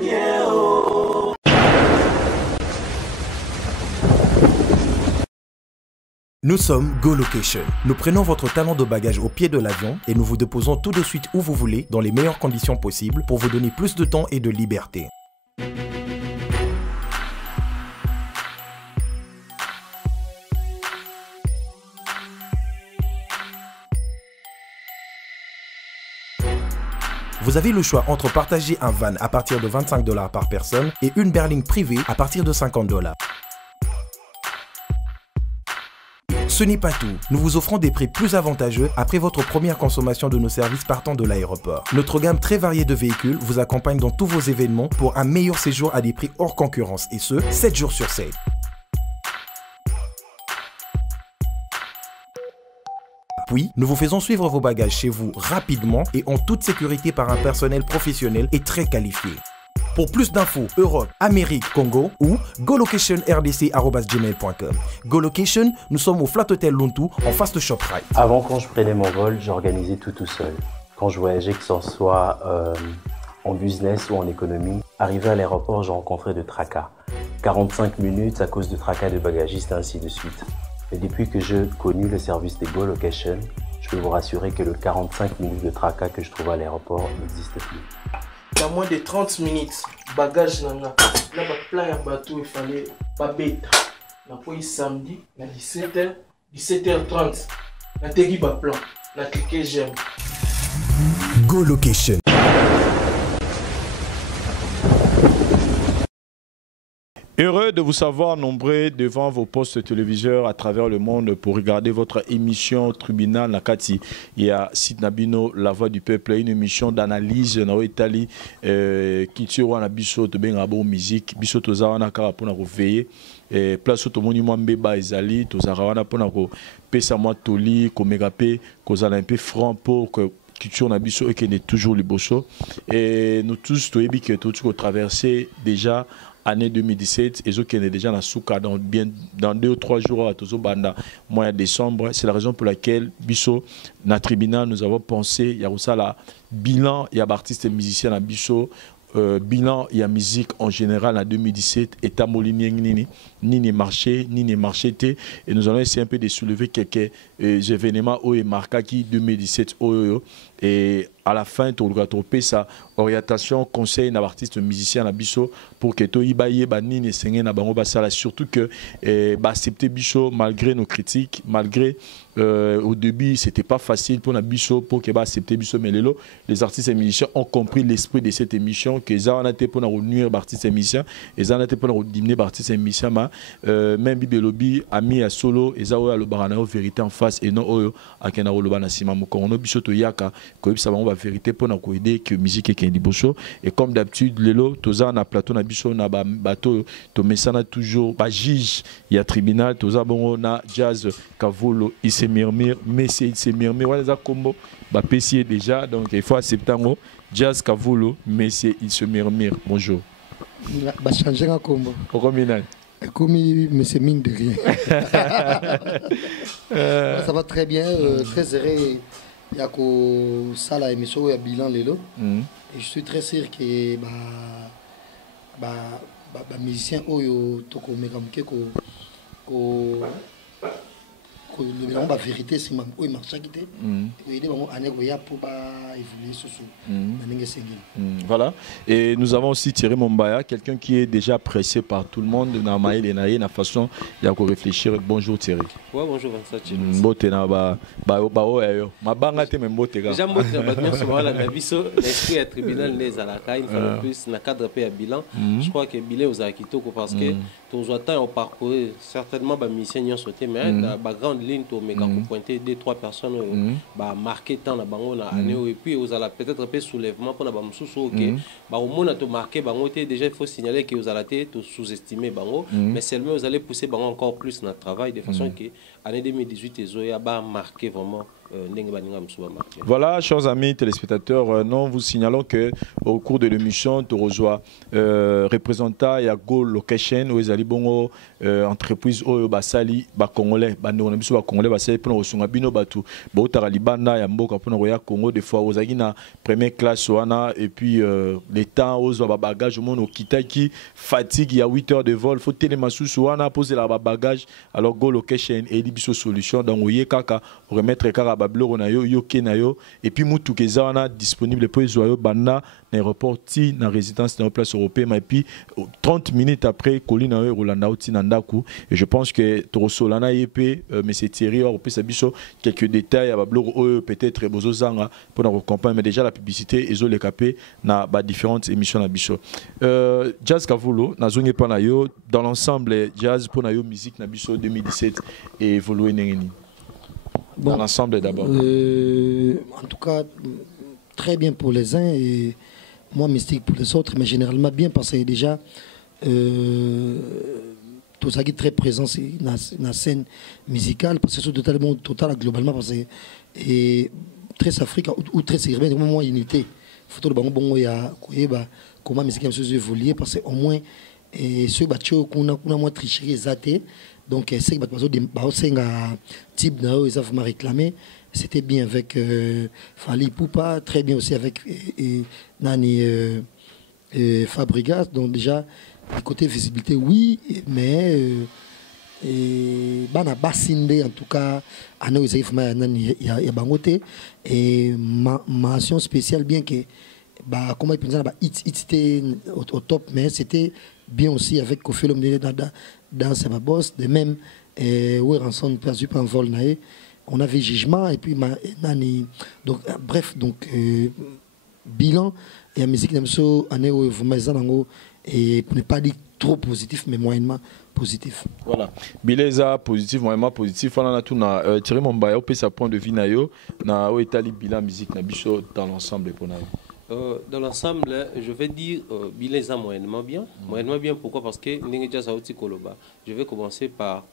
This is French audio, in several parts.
Nous sommes Go Location. Nous prenons votre talon de bagage au pied de l'avion et nous vous déposons tout de suite où vous voulez, dans les meilleures conditions possibles, pour vous donner plus de temps et de liberté. Vous avez le choix entre partager un van à partir de 25 $ par personne et une berline privée à partir de 50 $. Ce n'est pas tout, nous vous offrons des prix plus avantageux après votre première consommation de nos services partant de l'aéroport. Notre gamme très variée de véhicules vous accompagne dans tous vos événements pour un meilleur séjour à des prix hors concurrence et ce, 7 jours sur 7. Puis, nous vous faisons suivre vos bagages chez vous rapidement et en toute sécurité par un personnel professionnel et très qualifié. Pour plus d'infos, Europe, Amérique, Congo ou golocation.rdc@gmail.com. GoLocation, nous sommes au Flat Hotel Luntu en face de ShopRite. Avant, quand je prenais mon vol, j'organisais tout seul. Quand je voyageais, que ce soit en business ou en économie, arrivé à l'aéroport, je rencontrais de tracas. 45 minutes à cause de tracas de bagagistes, ainsi de suite. Et depuis que j'ai connu le service de GoLocation, je peux vous rassurer que le 45 minutes de tracas que je trouve à l'aéroport n'existe plus. Dans moins de 30 minutes, bagage nanga. Là, plein de bateau, il fallait pas bête. On a pris samedi, à 17h, 17h30. On a tegui ba plan. On a cliqué j'aime. GoLocation. Heureux de vous savoir nombreux devant vos postes téléviseurs à travers le monde pour regarder votre émission Tribunal Nakati. Il y a Sidnabino, La Voix du Peuple, une émission d'analyse dans l'Italie qui tire na biso to bengabo musique, biso to zawana kara pona ko veiller place to moni mwambe ba ezali to zarawana pona ko pesa moi toli ko megape ko zala un peu franc pour que culture na biso et qui est toujours liboso et nous tous to ebi que to traverser déjà année 2017 et qui est déjà dans Souka dans 2 ou 3 jours à Tozo Banda mois de décembre. C'est la raison pour laquelle Bisso na tribunal nous avons pensé il y a aussi la bilan il y a artistes et musiciens à Bisso bilan il y a musique en général en 2017 état molinier ni marché et nous allons essayer un peu de soulever quelques événements au marqué qui 2017 et à la fin tu dois trouver sa orientation conseil d'un artiste musicien à Bisso pour que tu ibaye banini sengé na bango basala surtout que accepter Bisso malgré nos critiques malgré au début c'était pas facile pour Bisso pour que accepter Bisso mais les artistes et musiciens ont compris l'esprit de cette émission que ça on a été pour nuire artistes et musiciens et ça on a été pour diminuer artistes et musiciens même Bibelobi ami à solo et ça le barana vérité en face et non oyo akena lo bana sima mokono Bisso to yaka ko ça va vérité pour nous aider que musique est liboso et comme d'habitude lelo toza na plateau na biso na bateau to mesana toujours ba juge il y a tribunal toza bongo na jazz Kavolo il se murmure mais c'est il se murmure voilà ça combo ba pesier déjà donc il faut accepter ngo jazz Kavolo mais c'est il se murmure bonjour ba changer un combo combien comme mais c'est mine de rien ça va très bien très serré. Il y a que ça la émission il y a bilan et je suis très sûr que musicien oyo toko mekamke ko la vérité c'est même oui marché qui était et des moments années pour évoluer sur voilà et nous avons aussi Thierry Mombaya quelqu'un qui est déjà pressé par tout le monde dans maïl et naïe la façon il y a qu'on réfléchir bonjour Thierry ouais bonjour Vincent mbote na ba oyo mabanga te même mbote ga déjà mbote ba bien souvent la biso l'esprit à tribunal les à la caille une fois de plus na cadre paix à bilan je crois que bilan aux akitoko parce que tous autant ont parcouru certainement ba mission y ont sauté mais la grande ligne to mais quand pointer 2-3 personnes bah marqué tant la bango na année et puis vous allez peut-être un soulèvement pour la bamsusu OK bah au moins to marqué bango déjà il faut signaler que vous allez tout sous-estimer bango mais seulement vous allez pousser bango encore plus dans le travail de façon que année 2018 et zoya ba marqué vraiment Voilà, chers amis téléspectateurs, nous vous signalons que au cours de l'émission, tu reçois représentant à Go Location où ils bongo entreprise au Basali Congolais, Congolais Basali pour nous bino batu, Bautara Libana ya mboka pour nous Congo des fois aux na première classe wana et puis les temps aux bagage au monde au Kitaki fatigue il y a 8 heures de vol, faut télémassou wana poser la bagage alors Go Location et libiso solution donc oye kaka remettre kaka bablo na yo yoke na yo et puis mutu keza wana disponible pour les bana l'aéroport ti na résidence dans place européenne et puis 30 minutes après Colina Rolanda oti nandaku et je pense que Torosolana yep mais c'est Thierry or peut sabiso quelques détails à bablo peut-être bozozanga pour nous accompagner mais déjà la publicité et les capé na ba différentes émissions na biso Jazz Kavulo na zonge pa na yo dans l'ensemble jazz pour na yo musique na biso 2017 et évoluer nengeni dans l'ensemble d'abord en tout cas très bien pour les uns et moi mystique pour les autres mais généralement bien parce que déjà tout ça qui est très présent dans la scène musicale parce que c'est totalement total globalement parce que et très africain ou très urbain au moins unité photo de bango bongo ya comment musique a évolué parce que au moins et ce batcho qu'on a moins tricherie exaté donc c'est que bateau de baosenga type na ils ont réclamé c'était bien avec Fali Poupa très bien aussi avec Nani Fabrigas donc déjà côté visibilité oui mais bana basinde en tout cas ana ils Nani ya bangote et mention spéciale bien que bah comment ils pensaient bah c'était au top mais c'était bien aussi avec Kofi Olomide dans ses boss de même où rançon perdu par un vol naé on avait jugement et puis nani donc bref donc bilan et la musique de monsieur année où vous mettez dans et pour ne pas dire trop positif mais moyennement positif. Voilà. Bileza positif moyennement positif on a tout na Thierry Mombaya au sa point de vue na yo na o etali bilan musique na biso dans l'ensemble pour na dans l'ensemble, je vais dire Bileza moyennement bien. Moyennement bien, pourquoi? Parce que je vais commencer par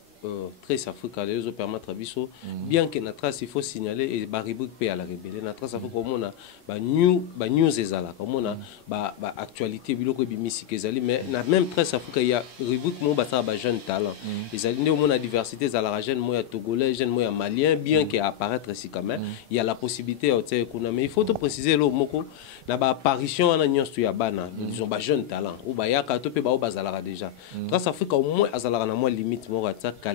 très africain, les autres permettent à Bisso. Bien que notre trace, il faut signaler et baribou paye à la rébellion. Notre trace, il faut qu'on a news et zala, comme on a actualité, biloko bimisi kezali, mais na même trace africain, il y a rubrique mon bata ba jeune talent. Les alliés au monde la diversité, zala jeune moi togolais, jeune moi malien, bien qu'il apparaître ici quand même, il y a la possibilité mais il faut te préciser là moko na ba apparition en agnon tu yabana, ils ont ba jeune talent ou ba ya ka to pe ba o bazala déjà. Trace africain au moins azala na moi limite mo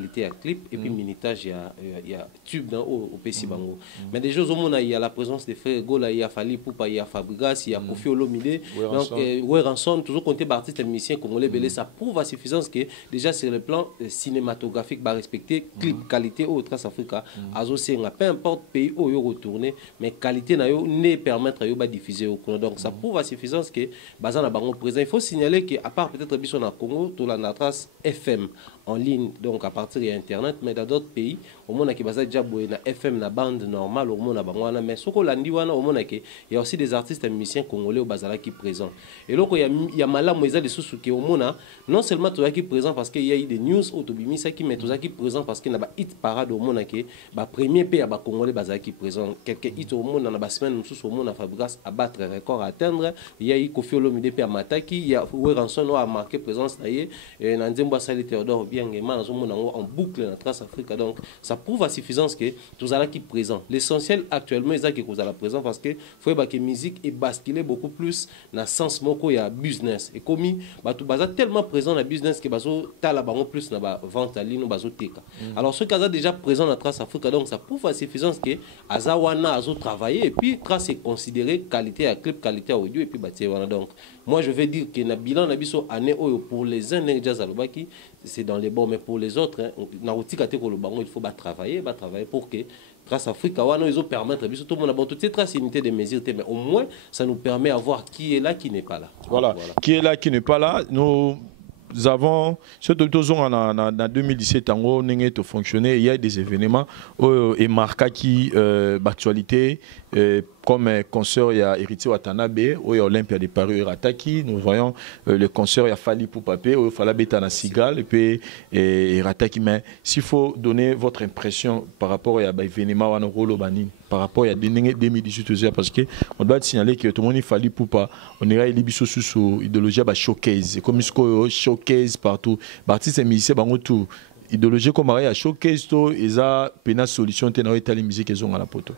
qualité à clip et puis minutage il y a tube dans au PC Bango mais des choses au monde il y a la présence des frères Gola il y a Fali Poupa il y a Fabrigas il y a Kofi Olomide donc ouais rançon toujours compter par artiste musicien congolais belé ça prouve à suffisance que déjà sur le plan cinématographique va respecter clip qualité au Trace Africa azo senga peu importe pays où yo retourner mais qualité na yo ne permettre yo ba diffuser au Congo donc ça prouve à suffisance que bazana bango présent il faut signaler que à part peut-être biso na Congo to la Trace FM en ligne donc à partir de internet mais dans d'autres pays au monde qui basa déjà na FM na bande normale au monde na bangwana mais soko landi wana au monde il y a aussi des artistes et musiciens congolais au bazala qui présent et donc il y a malamu eza des sous qui au monde non seulement toi qui présent parce qu'il y a eu des news autobimisa qui mais toi qui présent parce qu'il y a ba hit parade au monde qui ba premier pays ba congolais bazala qui présent quelques hits au monde na ba semaine sous au monde na Fabrigas à battre record à atteindre il y a eu Kofi Olomide pe Mataki il y a Ranson a marqué présence et na Nzembo Sali Théodore bien en boucle dans Trace Africa donc ça prouve à suffisance que tout ça qui présent l'essentiel actuellement est qui cause à la présent parce que faut que musique est basculé beaucoup plus dans sens moko ya business et comme tout baza tellement présent dans business que bazo tala bango plus na ba vente en ligne bazo teka alors ce cas déjà présent dans Trace Africa donc ça prouve à suffisance que azawana azo travailler et puis Trace est considéré qualité à clip qualité à audio et puis wana donc moi je vais dire que na bilan na biso année pour les uns jazz alobaki c'est dans les bons mais pour les autres il faut travailler pour que Trace Africa ils ont permettre tout le monde a bon toute trace unité de mesures mais au moins ça nous permet de voir qui est là qui n'est pas là voilà qui est là qui n'est pas là nous avons surtout en 2017 en fonctionné il y a des événements et marquent qui actualité comme concert, il y a Héritier Watanabe, où il y a Olympia de Paris, Irataki. Nous voyons le concert, il y a Fali Poupape, où il fallait Betana Sigal, et puis Irataki. Mais s'il faut donner votre impression par rapport à l'événement Rolo Bani, par rapport à 2018, parce qu'on doit signaler que tout le monde il fallait Poupa, on ira Libiso sous idéologie à showcase, comme il showcase partout. Artistes et musiciens, tout. Idéologie comme à showcase, ils ont une solution, ils ont une musique qu'ils ont à la poto.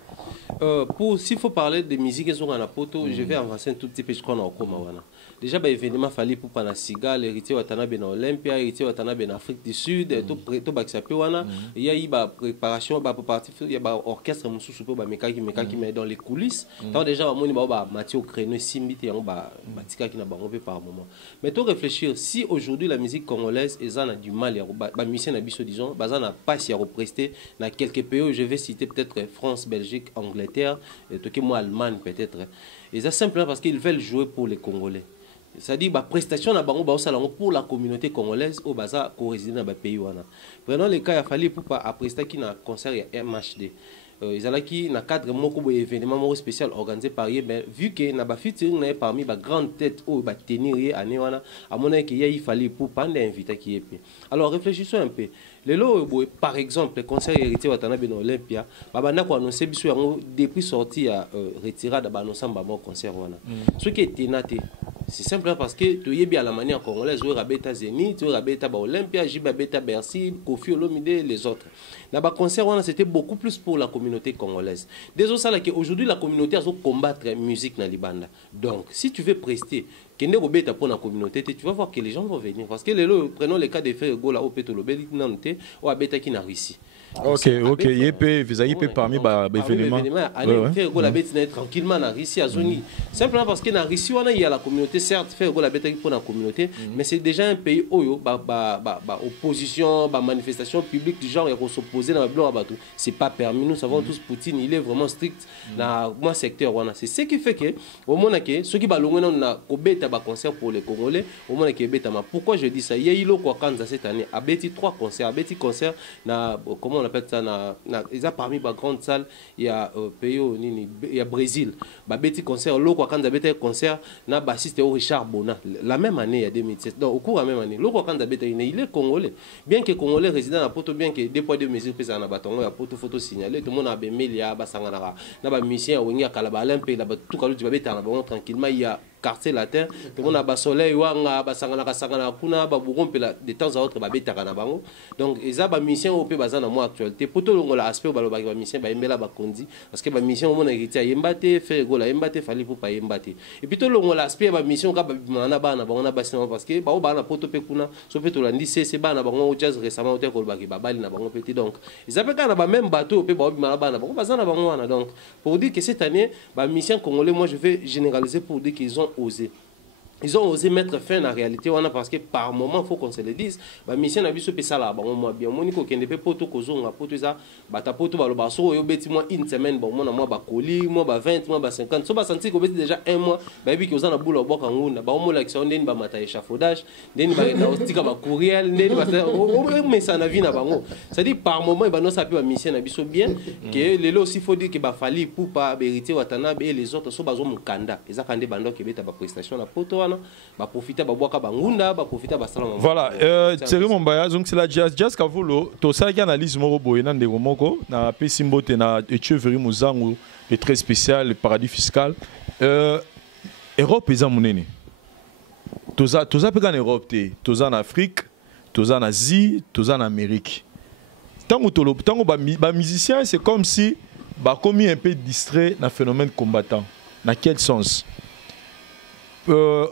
S'il faut parler de musique qu'ils ont à la poto, je vais avancer un tout petit peu, je crois, dans le déjà, l'événement fallait pour Pana Sigal, héritier Watanabe dans Olympia, héritier Watanabe en Afrique du Sud, tout Baksape wana. Il y a eu la préparation, pour partir, il y a un orchestre Moussou pour Mekaki mais dans les coulisses. Donc déjà, on a Mathieu Créneau, Simbi, et on a Batika qui n'a pas rompé par moment. Mais tout réfléchir, si aujourd'hui la musique congolaise, ils ont du mal, les musiciens n'habitent, disons, ils n'ont pas si à represter dans quelques pays, je vais citer peut-être France, Belgique, Angleterre, et tout moi Allemagne peut-être. Ils ont simplement parce qu'ils veulent jouer pour les Congolais. C'est-à-dire que prestation pour la communauté congolaise au bazar qui réside dans le pays. Prenons le cas, il a fallu pour prester qui un concert MHD. Ils ont qui dans cadre de événement spécial organisé par eux, mais vu que na featuring parmi les grandes têtes ou les tenir année à mon avis il fallait pour prendre invité qui est. Alors réfléchissons un peu. Par exemple, le concert héritier Watanabe dans Olympia, babana ko annoncer biso yango depuis sorti à retirade ba annoncer ba concert wana. Ce qui est ténaté, c'est simplement parce que tu y bien la manière congolaise, tu rabeta Zénith, tu rabeta ba Olympia, Jibabeta Bercy, Kofi Olomide les autres. Là bas concert wana c'était beaucoup plus pour la communauté congolaise. Désolé ça là que aujourd'hui la communauté a combattre la musique dans Libanda. Donc si tu veux prester pour la communauté, tu vas voir que les gens vont venir. Parce que prenons le cas de Frère Gola au Pétolobé, ou à Beta qui n'a réussi. Ok, il peut parmi les événements. Frère Gola Beta tranquillement dans Russie à Zoni. Simplement parce que dans Russie, il y a la communauté, certes, Frère Gola Beta pour la communauté, mais c'est déjà un pays où opposition, manifestation publique du genre, ils s'opposer dans le blanc à bateau. C'est pas permis. Nous savons tous Poutine, il est vraiment strict dans mon secteur. C'est ce qui fait que, au moment où ceux qui ont concert pour les Congolais, au moins pourquoi je dis ça? Il y a eu cette année, à Betty 3 concerts, à Betty concert, comment on appelle ça, ils ont parmi les grandes salles, il y a pays, il y a Brésil, Betty concert, l'autre quand Betty concert, na bassiste Richard Bona, la même année, il y a 2017, donc au cours de la même année, l'autre quand Betty il est Congolais, bien que Congolais résident à Poto, bien que des poids de mesures pesant à Baton, il y a Poto photo signalé, tout le monde a bien il y a Basanganara, n'a pas musicien, ou il y a Kalabala, tout cas, tu vas Betty tranquillement, il y a quartier latin, tout le monde a bas soleil, wanga, basangana kasangana kuna, baburon de temps à autre, babeta kanabango. Donc, ils ont des missions au pays basé dans moi actualité. Pour tout le monde, l'aspect où baloba mission, baimela bakondi, parce que ma mission au monde héritier à yembate, faire gola yembate, fallait pour pas yembate. Et puis tout le monde l'aspect ma mission quand bana bana, bana bassin parce que ba bana poto pekuna, sauf tout lundi c'est bana bango au jazz récemment au tel kolbaki babali na bango petit donc. Ils avaient quand même même bateau au pays bana bana, bango basana bango wana donc. Pour dire que cette année, ma mission congolais, moi je vais généraliser pour dire qu'ils ont osé. Ils ont osé mettre fin à la réalité parce que par moment il faut qu'on se le dise ba mission na biso pesa la ba moi bien moniko kende pe poto kozonga poto za bata poto ba lo baso yo beti moi une semaine bon moi ba colis moi ba 20 moi ba 50 so ba senti ko beti déjà un mois ba bi ki ozana boula boka ngunda ba mo la ki ndeni ba mata échafaudage ndeni ba na ostika ba courriel ndeni ba mais ça na vie na bango c'est dit par moment ba non ça peut ba mission na biso bien que lelo aussi faut dire que ba fali pour pas hériter Watanabe et les autres so ba zo mukanda eza kande bando ke beta ba prestation na poto voilà, Thierry Mombaya, donc c'est la jazz Kavulo, to ça qui analyse moko boye na ndeko moko na pesimbote na Etcheveri Muzangu, le très spécial, le paradis fiscal. Europe eza munene. Toza peka en Europe te, toza en Afrique, toza en Asie, toza en Amérique. Tango ba musicien, c'est comme si ba commis un peu distrait na phénomène combattant. Dans quel sens?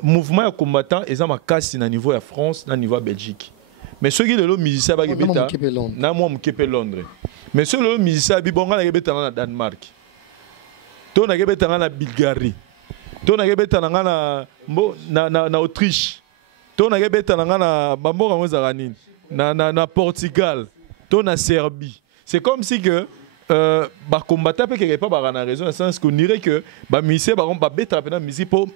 Mouvement de combattant et ça m'a cassé na niveau de France, na niveau de Belgique. Mais ceux qui sont musiciens ba gebeta na moi mkepe Londres. Mais ceux qui sont musiciens bi bonga na gebeta na Danemark. To na gebeta na Bulgarie. To na gebeta na Autriche. To na gebeta na bamboka mozaka nini na Portugal. To na Serbie. C'est comme si que ba combattant peut quelque part ba na raison dans le sens qu'on dirait que ba musiciens ba beta na musique pour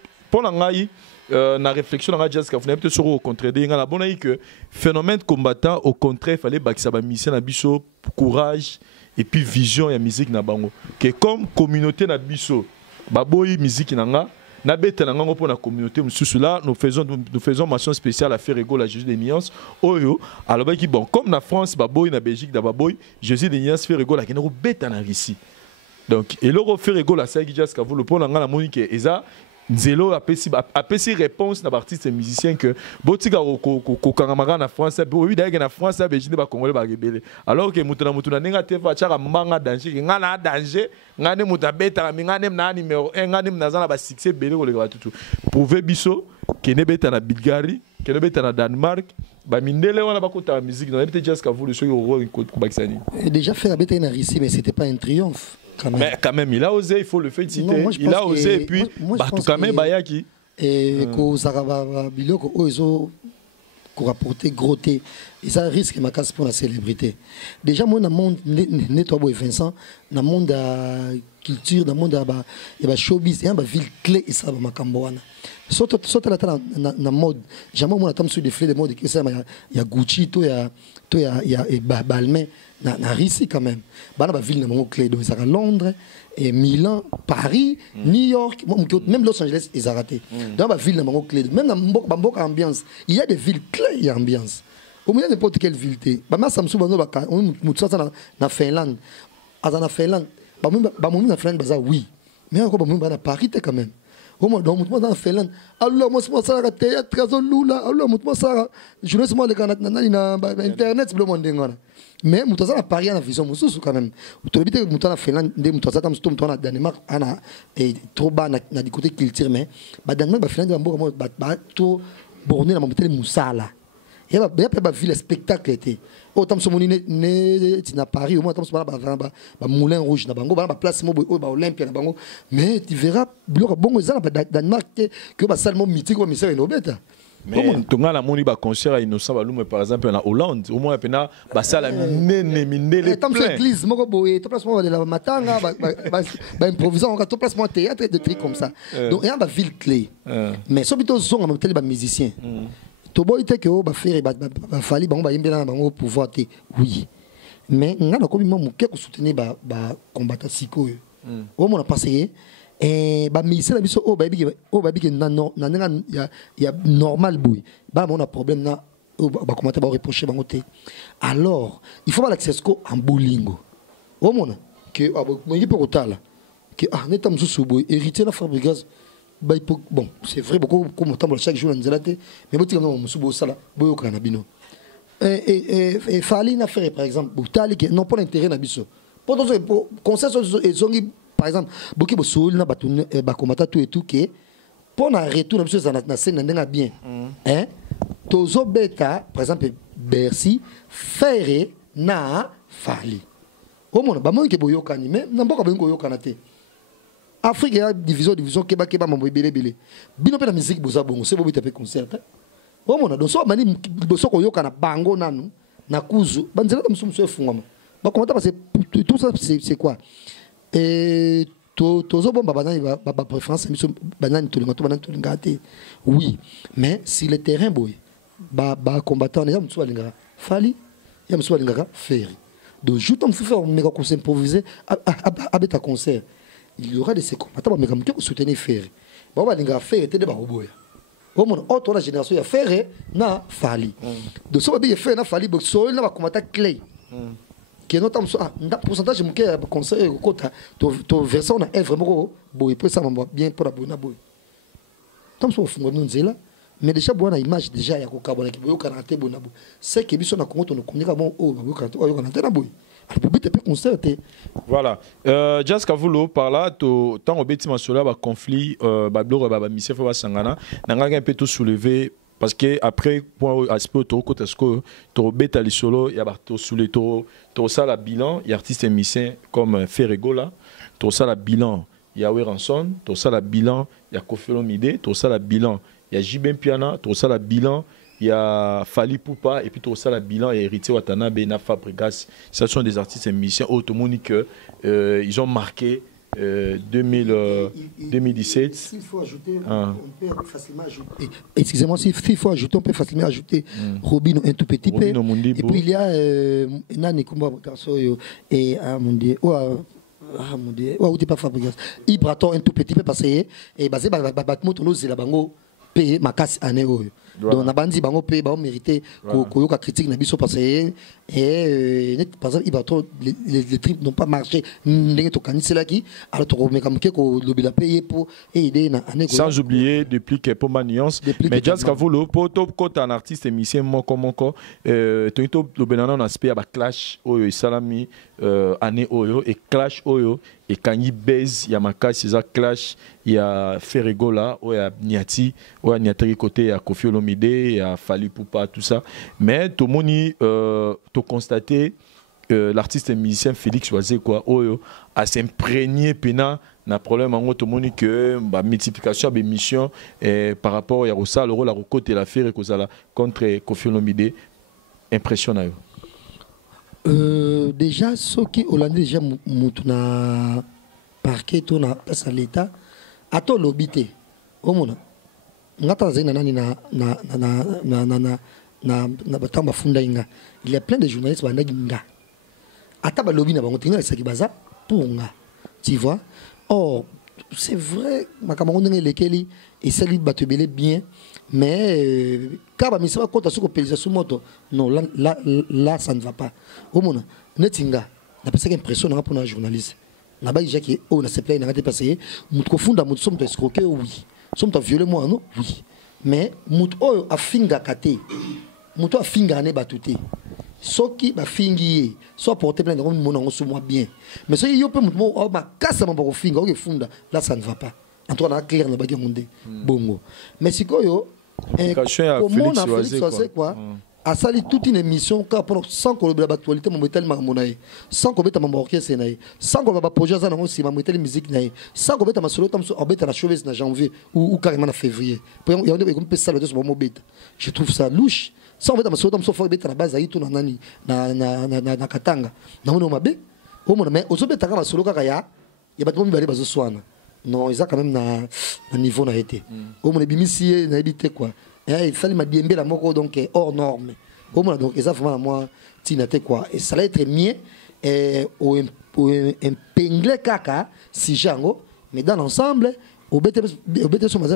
la réflexion dans jazz peut sur au contraire que phénomène combattant au contraire fallait que ça mission na biso courage et puis vision ya musique na bango que comme communauté na biso baboyi musique nanga na beta nanga pour la communauté mususu là nous faisons mention spéciale à Ferrego la Jésus des nuances oyo alors qui bon comme na France baboyi na Belgique da baboyi Jésus des nuances Ferrego la kenero beta na Russie donc et loro Ferrego la sagi jazz ka vous le pour nanga la monique eza Nzelo apesi réponse na artiste musicien que botika ko kangamaka na France oui d'ailleurs na France Belgique ba congolais ba rebelle alors que mutuna nenga tefa chaka mbanga danger nga na danger ngane muta beta ngane na numéro 1 ngane mnazana ba succès belé ko le tout prouver biso que ne beta na Bulgarie que ne beta na Danemark ba mindele wana ba kota musique dans était just ka vous le show ko bakisani déjà faire beta na Russie mais c'était pas un triomphe. Mais quand même, il a osé, il faut le féliciter. Non, il a osé, et puis, tout quand même, Bayaki. Et que ça va biloko, ils ont rapporté gros thé. Et ça risque ma casse pour la célébrité. Déjà, moi, dans le monde, nettoie Vincent, dans le monde de culture, dans le monde de showbiz, il y a une ville clé, et ça va ma camboana. Surtout la mode, jamais moi, je suis des fleurs de mode, il y a Gucci, il y a Balmain. Na Russie quand même bana ba ville na mongo clé donc ça Londres et Milan Paris New York même Los Angeles ils ont raté dans ba ville na mongo clé même dans mboka ambiance il y a des villes clés et ambiance au milieu de n'importe quelle ville té ba ma samsu bano ba on mutsa na Finlande azana Finlande ba mo na Finlande baza oui mais encore ba mo na Paris té quand même au moins dans mutma na Finlande alors moi ça la théâtre azolula alors mutma ça journaliste moi le canada na internet le monde ngona mais mutaza na Paris na vision mususu quand même utobite mutana Finlande nde mutaza tam stom tona Danemark ana et trop bas na du côté culture mais ba Danemark ba Finlande ba to borné na montele musala et ba ville spectacle était autant somoni ne na Paris au moins tam ba moulin rouge na bango ba place mo ba Olympia na bango mais tu verras biloko bongo za na Danemark que ba salle mo mythique ba misère no beta. Mais tonga la moni ba concert à Innocent Balume par exemple en Hollande au moins pena ba sala minele tam so église moko boye to place mo de la matanga ba improvisant on to place mo théâtre de trucs comme ça donc il y a ba ville clé mais sobito zonga mo tele ba musicien to boy te que ba faire ba fali ba yembela na bango pouvoir te oui mais ngana ko bimo muke ko soutenir ba combattant siko o mo na passer et ba ministère biso o ba bigi na ya normal boy ba on a problème na ba commenter ba reprocher bango te alors il faut pas l'accesco en bolingo o mona que mo yipo kotala que neta msusu boy héritier la Fabregas ba bon c'est vrai beaucoup comme temps chaque jour na nzelate mais botika no msubo sala boyo kana bino et fali na faire par exemple botali que non pas l'intérêt na biso pour conseil ezongi par exemple beaucoup de soul na batune bakomata tout et tout que pour na retour na biso na scène ndenga bien hein tozo beta par exemple Bercy faire na fali au monde ba mon ke boyokani mais na mboka bengo yokana te Afrique ya division keba mambo belebele bino pe na musique boza bongo c'est bobita pe concert au monde donc so mani boso ko yokana bango nanu na kuzu banzela msumso efungama ba comment parce que tout ça c'est quoi et tozo bon banani ba préférence miso banani to linga te oui mais si le terrain boy ba combattant ya mso linga fali ya mso linga ferry donc je t'en fais faire méga concert improvisé à beta concert il y aura de ces combattants mais comme que soutenir ferry ba linga ferry te de ba boya au monde autre la génération ya ferry na fali donc so ba bien ferry na fali bo so na ba combattant clé qui est notamment un pourcentage de conseil to version est vraiment boy pour ça bien pour la bonne boy comme ça on nous là mais déjà bonne image déjà ya ko kabona ki boyo kana te bonne boy c'est que biso na kongo to communiquer bon oh boyo kana te na boy voilà just kavulo par là to tant obeti masola ba conflit ba bloro ba mission fa sangana nanga un peu tout soulever parce que après point aspect to côté ce que to beta li solo ya ba to soulever to ça la bilan y artiste musicien comme Ferrego là to ça la bilan ya Weranson to ça la bilan ya Koffi Olomide to ça la bilan ya Jibin Piana to ça la bilan il y a Fali Poupa et puis tout ça, le bilan et Héritier Watanabe, na Fabregas. Ce sont des artistes et musiciens automoniques. Ils ont marqué 2017. S'il faut ajouter, on peut facilement ajouter. Excusez-moi, s'il faut ajouter, on peut facilement ajouter Robino un tout petit peu. Et puis il y a Nani Kumba et mon Dieu. Mon Dieu. Ou t'es pas Fabrice. Ibraton un tout petit peu parce que basé batmoto c'est la bango payer ma casse année. Donc, on a bandi bango pay bango mérité que critique na biso parce que par exemple les tripes n'ont pas marché ndenge to kanisi là qui alors to me comme que le bila payer pour aider na année. Sans oublier depuis que pour ma nuance mais jazz kavolo pour top côté un artiste musicien mon comme encore to le benana on aspect à clash oyo salami année oyo et clash oyo et quand il baise il y a makasi ça clash il y a Ferregola ou il y a Niati ou il y a Niateri côté à Kofi Olomide il y a Fally Ipupa tout ça mais tout le monde to constater l'artiste et musicien Félix Oisé quoi oyo a s'imprégné pena na problème en tout le monde que multiplication des missions par rapport à ça le rôle à côté la faire que ça contre Kofi Olomide impressionnant. Déjà ce qui Hollandais déjà mutuna parquet ton à place à l'état à ton lobité au monde ngata zena nani na batamba funda inga il y a plein de journalistes bandagi nga ata ba lobby na bango tinga ça qui baza pour nga tu vois oh c'est vrai makambo ndenge lekeli et sali batebele bien mais quand ba misa ko ta soko pelisa su moto non là ça ne va pas au monde netinga na pesa impression na pour un journaliste na ba déjà qui on a se plaît na ngate passer mutu funda mutu somme escroquer oui somme ta violer moi non oui mais mutu oyo afinga kate mutu afinga ne batuté soki ba fingi soit porter plein de monde mon sous moi bien mais so yo peut mutu o ma kasa maboko finga o funda là ça ne va pas en tout cas clair na ba monde bongo mais sikoyo comment on a Félix quoi a sali toute une émission sans que l'actualité mon métal marmonaï sans que beta mon orchestre naï sans que ba projet ça non si ma métal musique naï sans que beta ma solo tam so beta la chauve na janvier ou carrément en février il y a un peu ça le deux moment beta je trouve ça louche sans beta ma solo tam so faut beta la base aí tout na nani na katanga na mon mabe au mon mais au beta ka ma solo ka ya ya bato mi bale bazo swana non ils a quand même na niveau na été au mon bimisi na habité quoi il fallait ma biembe la moko donc hors norme au moins donc ça vraiment moi tinate quoi et ça allait être mieux au épingler kaka si jango mais dans l'ensemble au bête sur ma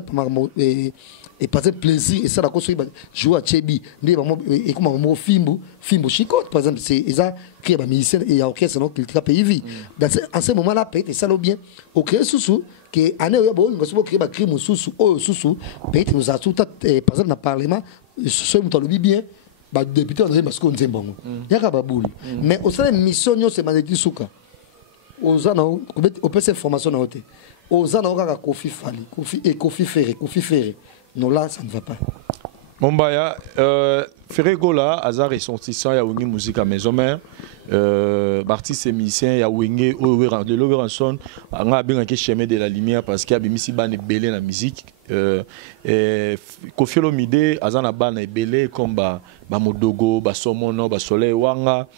et passer plaisir et ça la cause jouer à Chebi et comment mon fimbo chicote par exemple c'est ça qui est musicien et orchestre donc il trappe vie dans ce moment là peut-être ça le bien au créer sous que année ya bo ngoso créer ba crime sous peut-être nous a tout par exemple dans parlement ce muto le bien ba député André Masco Nzembongo yaka ba bouli mais au sein mission nyo c'est maneti suka aux ana au peut cette formation na hote aux ana ka Kofi Fally Kofi Ferré non là ça ne va pas. Mombaya Ferregola hasard ressortissant ya wingi musique à maison mère artiste et musicien ya wingi le Loveranson nga bien que chemin de la lumière parce qu'il y a bimisi ban belé la musique Kofi Olomide azana ban belé comme ba modogo ba somono ba soleil wanga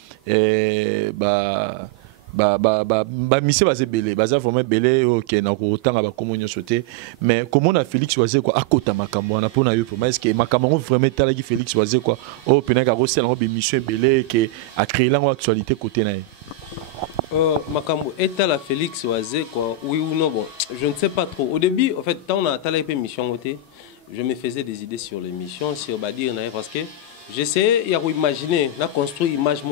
mission basé belé basé vraiment belé OK na ko tanga ba komonyo sauté mais comment na Félix Oisé quoi akota makambo na pona yo pour est-ce que makambo vraiment tala qui Félix Oisé quoi oh pena ka rosel en mission belé que a créé l'actualité côté na makambo eta la Félix Oisé quoi oui ou non bon je ne sais pas trop au début en fait tant on a tala mission côté je me faisais des idées sur l'émission sur Badir parce que j'essaie d'imaginer, de construire une image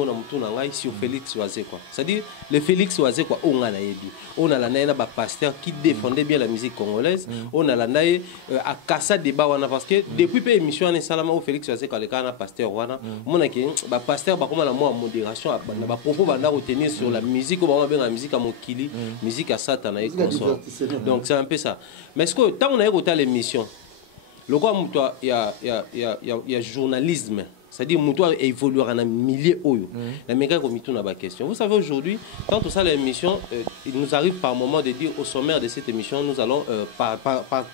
sur Félix Oisé quoi. C'est-à-dire le Félix Oisé quoi, on a on a la pasteur qui défendait bien la musique congolaise, on a la à Kassa débat parce que depuis l'émission on est salama au Félix Oisé quand le cas pasteur wana, mon a que pasteur comme la modération, ba propos banda retenir sur la musique, on va bien la musique à Mokili, musique à Satan et consort. Donc c'est un peu ça. Mais est-ce que tant on a écouté l'émission le quoi il y a journalisme c'est-à-dire mutua évoluer en un milieu oyo la méga comme tout na ba question vous savez aujourd'hui quand tout ça l'émission il nous arrive par moment de dire au sommaire de cette émission nous allons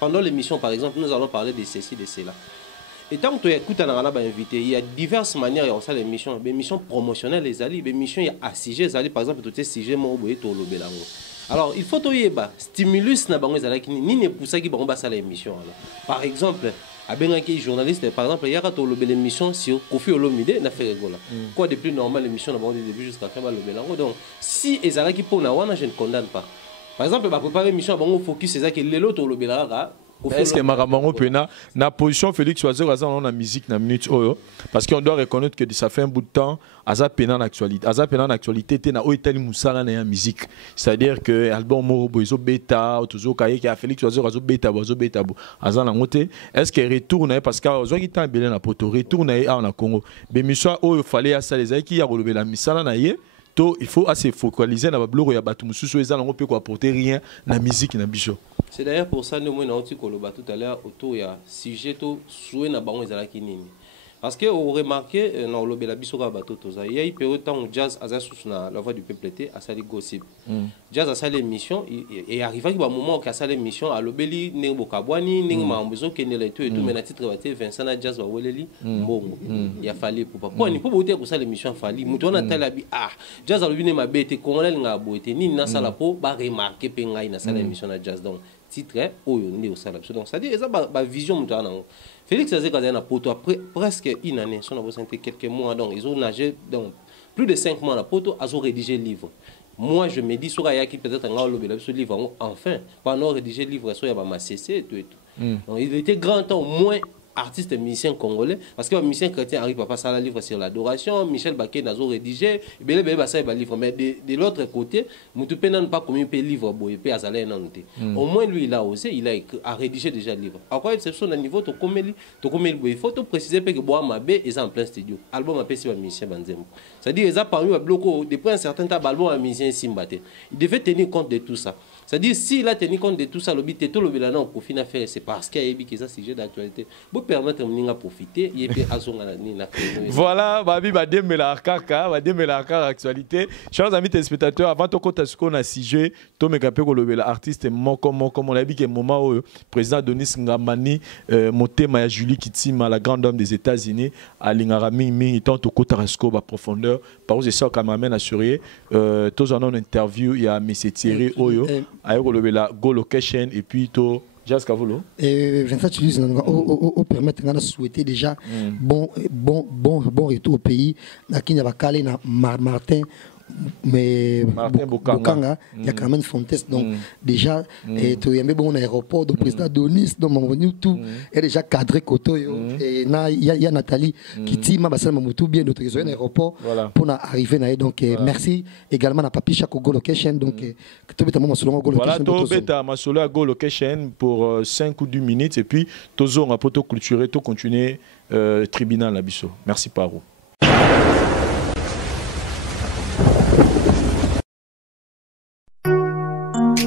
pendant l'émission par exemple nous allons parler de ceci de cela et tant que tu écoutes un invité il y a diverses manières de faire l'émission des émissions promotionnelles les alliés des émissions il y a ACG les alliés par exemple tout ces sujets mo boye to lobelango Alors, il faut que stimulus na bango ezalaki ni ne poussa ki bango basala émission. Par exemple, abengaki journaliste, par exemple, il y a quand on le l'émission sur Kofi Olomide na fait rigola. Quoi de plus normal l'émission na bango du début jusqu'à fin le belango. Donc, si ezalaki pona wana, je ne condamne pas. Par exemple, ba préparer l'émission bango focus ezaki lelo to le belango. Est-ce que Maramango Pena, na position Félix Oiseau, on a la musique na minute oyo, parce qu'on doit reconnaître que ça fait un bout de temps, Aza Pena en actualité, Aza Pena en actualité, t'es na Oitali Moussala na musique, c'est-à-dire que album Moro Boizo Beta, Otozo Kaye qui a Félix Oiseau Beta, Boizo Beta, Aza na moté, est-ce qu'il retourne parce que Oizo qui t'a belé na poto, retourne à Congo, Bemiswa Oyo fallait à ça les qui a relevé la Missala na yé. Il faut assez focaliser dans le blog et battre mususu et ça on peut apporter rien na musique na bicho. C'est d'ailleurs pour ça que nous avons dit tout à l'heure autour il y a sujet tout souhait na bango ezalaki nini. Parce que vous remarquez dans le bela biso ka bato toza il y a eu période temps jazz azasus na la voix du peuple était à sali gossip. Jazz a sali émission et arrivé à un moment que a sali émission à lobeli nengo kabwani nengo mambezo kenele tout et tout mais na titre baté Vincent na jazz wa weleli mbongo. Il a fallu pour pas ni pour boter ko sali émission fali muto na tala bi jazz a lobi ne mabete congolais nga boete ni na sala po ba remarquer pe ngai na sali émission na jazz donc titre oyo ndi au sala donc ça dit ça ba vision muto na Félix Azeka a poto après presque une année, si on a besoin de quelques mois, donc ils ont nagé donc plus de 5 mois à la poto, ils ont rédigé le livre. Moi je me dis sur qui peut-être un livre enfin, pendant rédiger le livre, il y a ma CC et tout et tout. Donc il était grand temps au moins artiste et musicien congolais parce que musicien chrétien arrive à passer à la livre sur l'adoration, Michel Baké n'a pas rédigé, mais de l'autre côté, Moutou Penan pas comme un livre boyé à Zalé nanté. Au moins lui il a osé, il a rédigé déjà le livre. À quoi exception d'un niveau to comme il faut préciser que Boa Mabé est en plein studio. Album appelé si musicien Banzem. C'est-à-dire ils a parmi un bloc depuis un certain temps album un musicien Simbaté. Il devait tenir compte de tout ça. C'est-à-dire s'il a tenu compte de tout ça, le but tout le bilan au profit n'a fait c'est parce qu'il y a eu un sujet d'actualité. Permettre de profiter et puis voilà babi bademela kaka actualité. Chers amis téléspectateurs, avant de côté ce qu'on a sujet to megape ko lobela artiste moko on a dit que moment où président Denis Ngamani motema ya Julie Kitima la grande dame des États-Unis à Lingarami mi tant to côté rasco ba profondeur par où ça cameraman assuré tous en une interview il y a monsieur Thierry Oyo a lobela go location et puis to Jazz Kavolo. Et Vincent Tulis permettre de souhaiter déjà bon retour au pays. Qui n'a pas calé na Martin. Mais Bokanga, il y a quand même Fontes. Donc déjà, tu as bon aéroport, le président Donis, donc tout est déjà cadré Koto. Et il y a Nathalie qui dit tout bien notre réseau aéroport pour arriver. Donc merci également à Papi Chaco Go Location. Donc tu bêta ma solo Go Location. Voilà, tu bêta ma solo Go Location pour 5 ou 10 minutes et puis tu on a poto clôturer, tu continuer tribunal la biso. Merci Paro.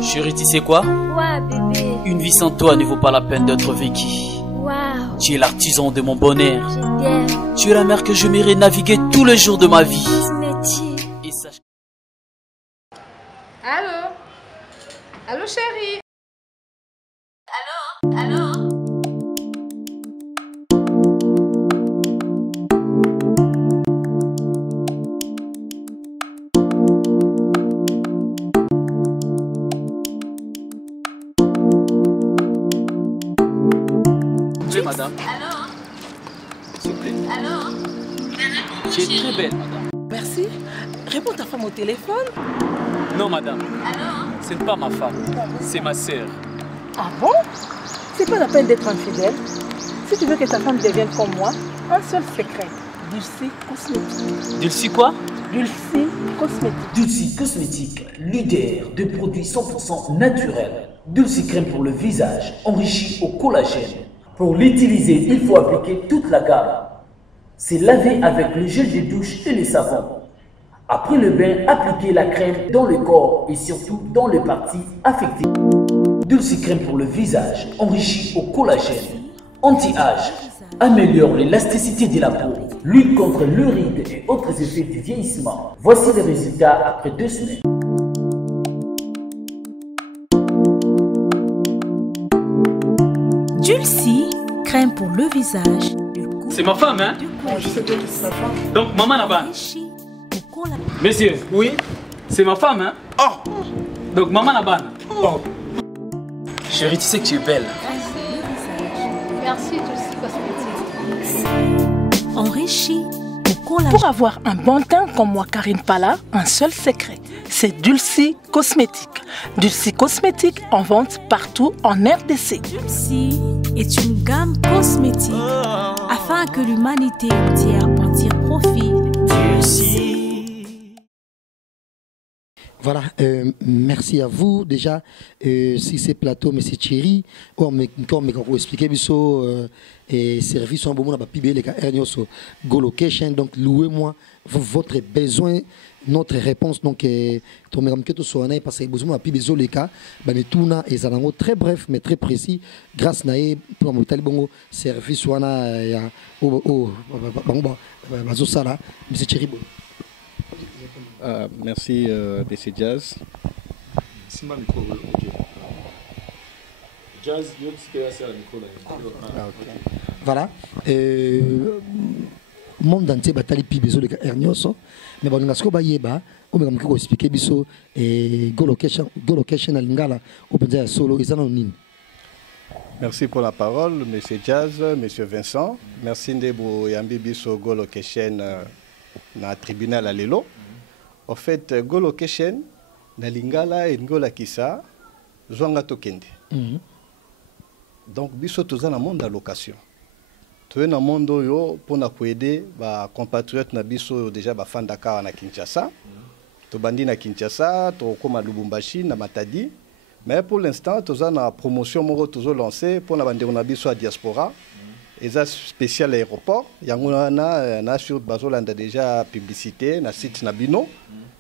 Chérie, tu sais quoi? Ouais, bébé. Une vie sans toi ne vaut pas la peine d'être vécue. Wow. Tu es l'artisan de mon bonheur. Je t'aime. Tu es la mer que je m'irai naviguer tous les jours de ma vie. Et sache... Allô? Allô, chérie? Allô? Allô? Madame. Allô? S'il vous plaît. Allô? Tu es très belle, madame. Merci. Réponds ta femme au téléphone. Non, madame. Allô? Ce n'est pas ma femme. C'est ma sœur. Ah bon? C'est pas la peine d'être infidèle. Si tu veux que ta femme devienne comme moi, un seul secret. Dulcie Cosmétique. Dulcie quoi? Dulcie Cosmétique. Dulcie Cosmétique, leader de produits 100% naturels. Dulcie crème pour le visage, enrichi au collagène. Pour l'utiliser, il faut appliquer toute la gamme. C'est laver avec le gel de douche et le savon. Après le bain, appliquez la crème dans le corps et surtout dans les parties affectées. Dulcie crème pour le visage, enrichi au collagène. Anti-âge, améliore l'élasticité de la peau, lutte contre le ride et autres effets du vieillissement. Voici les résultats après 2 semaines. Dulcie, crème pour le visage. C'est ma femme, hein? Je sais bien que c'est sa femme. Donc, maman là-bas. Messieurs. Oui. C'est ma femme, hein? Oh! Donc maman là-bas. Oh. Chérie, tu sais que tu es belle. Merci, Dulcie Cosmétique. Enrichi au collagène. Pour avoir un bon teint comme moi, Karine Pala, un seul secret, c'est Dulcie Cosmétique. Dulcie Cosmétique en vente partout en RDC. Dulcie est une gamme cosmétique afin que l'humanité entière en tire profit. Dulcie. Voilà, merci à vous. Déjà, si c'est plateau, mais c'est Thierry. Comme je expliqué, et service en bon pibé les Go Location. Donc, louez-moi votre besoin, notre réponse. Donc, ton mesdames que tu sois parce que besoin de pibé les cas. Mais tout na et ça très bref, mais très précis. Grâce à pour mon tel bon service ou na monsieur Thierry. Merci, monsieur Jazz. Jazz, voilà. Monde entier batali pi bezo le ernioso, mais bon ngasko ba yeba, o me ko expliquer biso et go location à lingala o penza solo ezana nini. Merci pour la parole, monsieur Jazz, monsieur Vincent. Merci ndebo yambi biso go location na tribunal à Lelo. En fait, go location na lingala et ngola kisa zwanga tokende. Donc biso toza na monde d'allocation. Tu es dans le monde pour nous aider, les compatriotes na biso déjà ba fan Dakar na Kinshasa. Tu bandi na Kinshasa, tu comme à Lubumbashi na Matadi. Mais pour l'instant, tu as une promotion moro toujours lancée pour na bandi na biso à diaspora. Et ça spécial aéroport. Yangona na sur bazolanda déjà publicité na site na bino.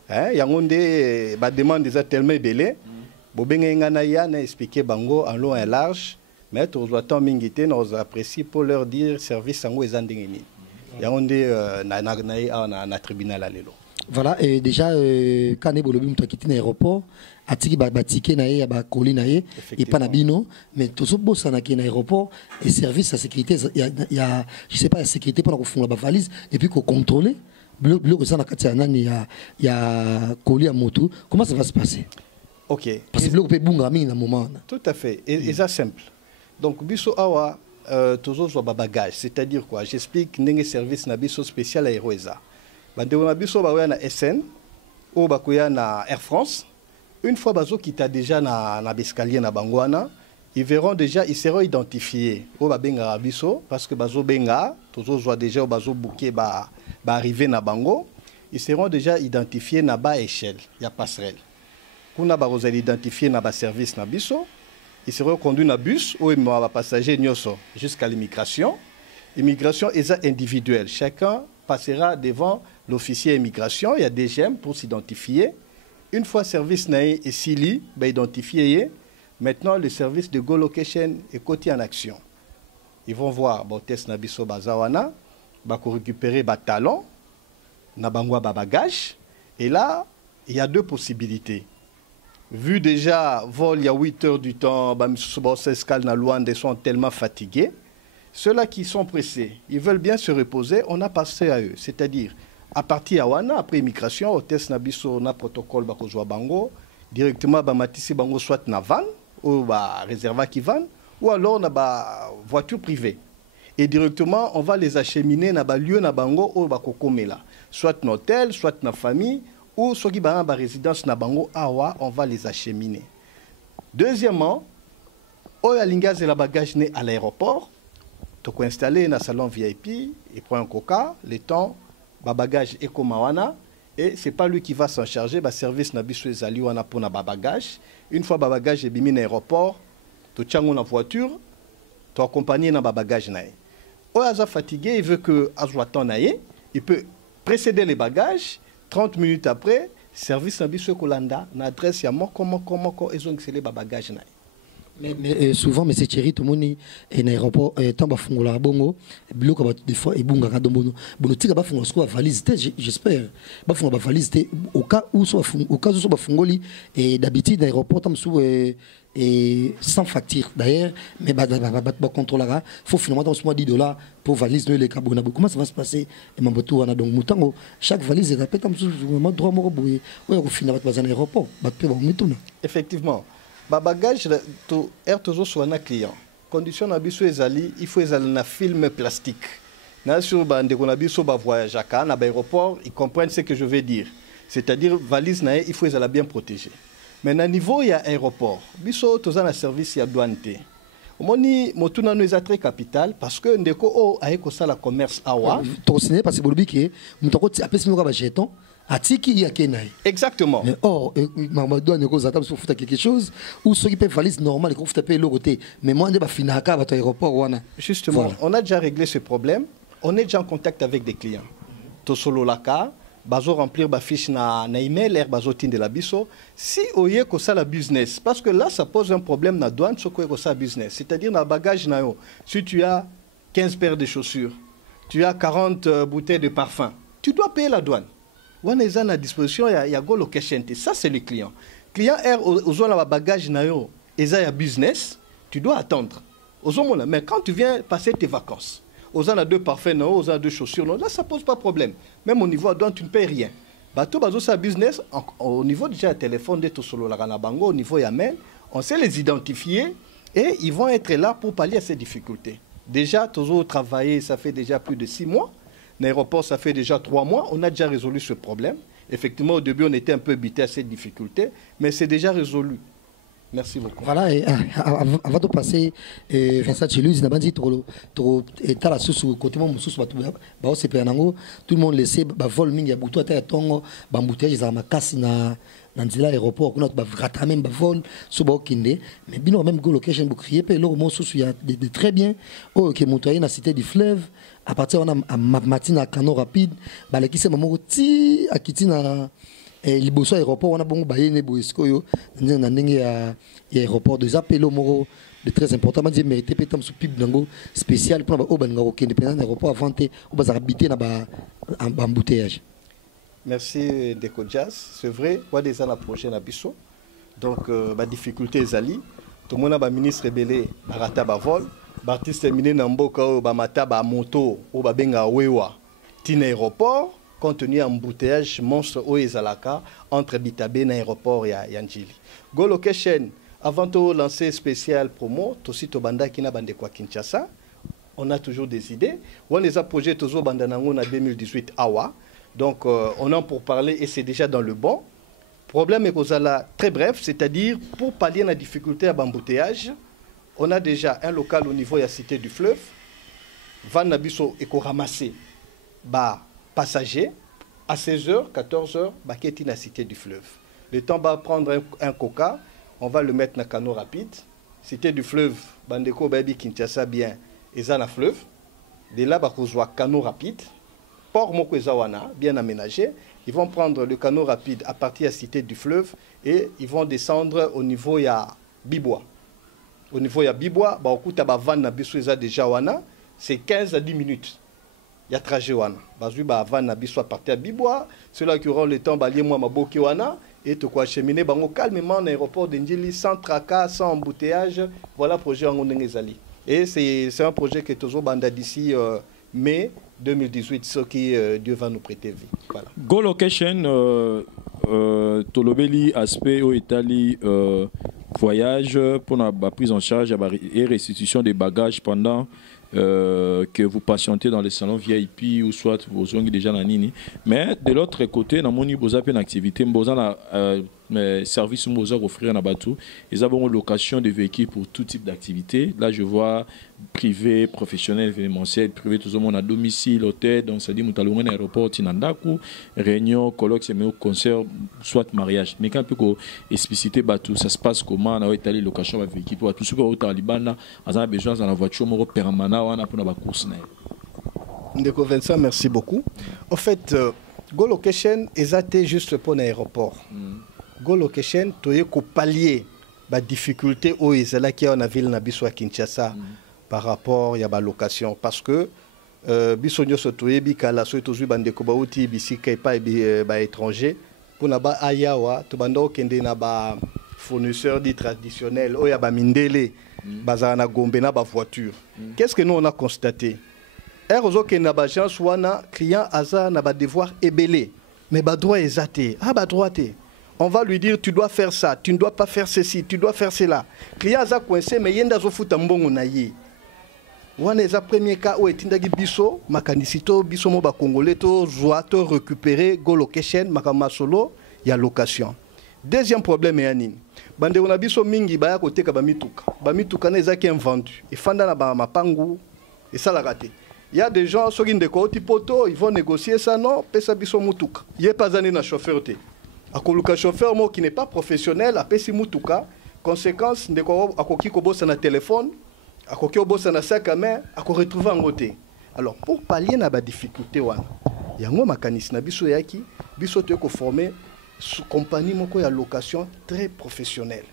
Yangonde ba demande déjà tellement belé. Bobenga ngana ya na expliquer bango en long et large. Mais tous les temps mingité nous apprécie pour leur dire service en les andengeni. Yangondé na tribunal à Lelo. Voilà, et déjà quand on a quitté l'aéroport, atiki ba ticket na ye ba colis na ye et pas na bino, mais tout ça bossa na l'aéroport et service à sécurité il y a je sais pas la sécurité pour qu'on la valise et puis qu'on contrôle le ça na katia nani il y a colis à moto. Comment ça va se passer? OK. Parce que le peut bunga mi na moment. Tout à fait. Et ça simple. Donc, biso awa, toujours soit bagage. C'est-à-dire quoi? J'explique n'engé service na biso spécial aéroesa. Bande na biso ba na SN ou ba na Air France. Une fois bazo qui t'a déjà na escalier na bangwana, ils verront déjà, ils seront identifiés. Ou ba benga biso parce que bazo benga, toujours soit déjà ou bazo bouquet ba arriver na bango, ils seront déjà identifiés na ba échelle, il y a passerelle. Kuna ba vous allez identifier na ba service na biso. Ils seront conduits dans bus ou ils vont passager jusqu'à l'immigration. Immigration est individuelle. Chacun passera devant l'officier immigration. Il y a des gemmes pour s'identifier. Une fois le service est SILI, identifié. Maintenant, le service de Go Location est côté en action. Ils vont voir test nabiso bazawana, récupérer talon, nabangwa bagage. Et là, il y a deux possibilités. Vu déjà, vol il y a 8 heures du temps, ils sont tellement fatigués. Ceux-là qui sont pressés, ils veulent bien se reposer, on a passé à eux. C'est-à-dire, à partir de Wana, après immigration, au test nabiso na protocole bakozwa bango, directement bamatisi bango soit na van ou réserva qui van, ou alors na voiture privée. Et directement, on va les acheminer na lieu na bango ou bakokomela, soit na hôtel, soit na famille. Ou ceux qui ont une résidence na bango awa, on va les acheminer. Deuxièmement, oya lingaz et la bagage né à l'aéroport, tu peux installer dans salon VIP, il prend un coca, le temps, ba bagage est comme wana, et c'est pas lui qui va s'en charger, ba service na biso ezali wana pour na ba bagage. Une fois ba bagage est bimi na aéroport, tu tiens na voiture, tu accompagnes na ba bagage na. Oya za fatigué, il veut que azwatan na ye, il peut précéder les bagages. 30 minutes après, service na biso kolanda na adresse ya comment ils ont excellé ba bagage na. Mais souvent, mais c'est Thierry, tout le monde est dans l'aéroport, tant que tu as bongo, des fois, il y a des bongo. Bon, tu as une valise, j'espère. Tu as une valise, au cas où tu as une valise, et d'habitude, dans l'aéroport, tu as sans facture. D'ailleurs, mais tu contrôler, il faut finalement $10 pour valise les cabonabos. Comment ça va se passer? Donc, chaque valise est appelée comme ça, droit au final, tu vas dans l'aéroport. Effectivement. Ba bagage to toujours sur un client. Condition na biso ezali, il faut ezali na film plastique. Na sur ba ndeko na biso ba voyage aka na ba aéroport, ils comprennent ce que je veux dire. C'est-à-dire valise na il faut ezala bien protégé. Mais na niveau ya aéroport, biso toza na service ya douane te. Omoni motuna no eza très capital parce que ndeko o ayeko sala commerce awa. To signer parce que bolobi ke mutako apesi mo ka ba jeton. Exactement. Mais or, Mamadou a quelque chose ou ceux qui peuvent valise normal, ils peuvent payer le côté. Mais moi, on est à l'aéroport. Justement, voilà. On a déjà réglé ce problème. On est déjà en contact avec des clients. To solo laka, bazo remplir ba fiche na email, bazo tin de la biso. Si oye ko ça la business, parce que là ça pose un problème na douane, ce ko ça business. C'est-à-dire na bagage na yo. Si tu as 15 paires de chaussures, tu as 40 bouteilles de parfum, tu dois payer la douane. On est à disposition, il y a go location. Ça, c'est le client. Client R, aux la bagage nayo, et ça, il y a business, tu dois attendre. Mais quand tu viens passer tes vacances, aux a 2 parfums, aux a 2 chaussures, là, ça ne pose pas de problème. Même au niveau douane, tu ne payes rien. Bateau, ça business, au niveau déjà téléphone, de solo la bango, au niveau Yamel, on sait les identifier et ils vont être là pour pallier à ces difficultés. Déjà, toujours travaillé, ça fait déjà plus de 6 mois. L'aéroport, ça fait déjà 3 mois. On a déjà résolu ce problème. Effectivement, au début, on était un peu bité à cette difficulté, mais c'est déjà résolu. Merci beaucoup. Voilà, et avant de passer, Vincent Chilou, il a dit tout le monde laissait vol mingi ya butu ata tongo bambouteillage za makasi na nzela aéroport kuna vrata même vol so ba okinde mais bino même go location bu crier pe lo mo susu ya de très bien oh que montoyer na cité du fleuve à partir on a matin à Cano rapide ba le kise mamo ti akiti na liboso aéroport on a bongo bayene boisco yo na ndenge ya aéroport de zapelo moro de très important mais mérité peut-être sous pib dango spécial pour ba obanga okende pendant aéroport avant te o ba habiter na ba embouteillage. Merci Deco Jazz. C'est vrai, quoi déjà la prochaine abisso. Donc, ma difficulté est ali. Tout le monde a ministre belé, barata ba vol, artiste terminé namboka ba mata ba moto ou ba benga wewa. Tin aéroport, contenu embouteillage monstre o ezalaka entre Bitabe na aéroport ya Yanjili. Go location avant de lancer spécial promo, aussi to banda kina bande kwa Kinshasa. On a toujours des idées. On les a projets toujours bandanango na 2018 awa. Donc, on a pour parler et c'est déjà dans le bon. Problème est qu'on a très bref, c'est-à-dire pour pallier la difficulté à l'embouteillage, on a déjà un local au niveau de la cité du fleuve. Van Nabiso est ramassé bah, passagers à 16h, 14h, bah, qui est la cité du fleuve. Le temps va prendre un coca, on va le mettre dans le canot rapide. Cité du fleuve, Bandeko Baby Kinshasa bien, et ça la fleuve. De là, bah, on voit canot rapide. Port Mokozawana, bien aménagé, ils vont prendre le canot rapide à partir de la cité du fleuve et ils vont descendre au niveau de Bibois. Au niveau de Bibois, c'est 15 à 10 minutes. Il y a trajet wana. À partir de Bibois, ceux-là qui auront le temps d'aller moi maboki wana et te quoi cheminer calmement à l'aéroport d'Indjili sans tracas, sans embouteillage. Voilà le projet en Ngezali. Et c'est un projet qui est toujours banda d'ici mai 2018, ce qui Dieu va nous prêter vie. Voilà. Go location, Tolobeli aspect au Italie voyage pour la prise en charge et restitution des bagages pendant que vous patientez dans les salons VIP ou soit vos zones déjà dans Nini. Mais de l'autre côté, dans mon niveau, vous avez une activité, vous avez un service que vous offrir à Batou. Ils ont une location de véhicules pour tout type d'activité. Là, je vois privé, professionnel, événementiel, privé, tout le monde à domicile, hôtel, donc ça dit, vous avez un aéroport, Tinandaku, réunion, colloque, concert, soit mariage. Mais quand on peut expliciter Batou, ça se passe comment, on a étalé location de véhicules pour tout ce qu'on a Liban, on a besoin dans la voiture permanente, on a pour la course. Ndeko Vincent, merci beaucoup. En fait, Go Location est juste pour l'aéroport. Go Location, tu es pallier la difficulté au Ezala qui est en ville na biso à Kinshasa par rapport à la location. Parce que biso nyoso toyebi kala so tozui bandeko bauti bisika epa étranger pour na ba ayawa to bando kende na ba fournisseurs dits traditionnels o ya ba mindele bazana na gombe na ba voiture. Qu'est-ce que nous on a constaté? Erzo ke na ba agence wana client aza na ba devoir ebelé mais ba droit ezate ba droit te. On va lui dire tu dois faire ça, tu ne dois pas faire ceci, tu dois faire cela. Client aza coincé mais yenda zo futa mbongo na ye. Wana eza premier cas où etindaki biso makanisito biso mo ba congolais to zoa to récupérer go location makama solo ya location. Deuxième problème est nini? Bande on a biso mingi ba ya koteka ba mituka. Ba mituka na ezaki invendu. Efanda na ba mapangu et ça la raté. Il y a des gens qui ont des poteaux, ils vont négocier ça, non, pesa biso mutuka. Il n'y a pas un chauffeur. Un chauffeur qui n'est pas professionnel, a pesi mutuka. Conséquence, il y a un téléphone, il y a un sac à main, il y a retrouver en côté. Alors, pour pallier à la difficulté, il y a un mécanisme biso te former sous compagnie moko ya location très professionnelle.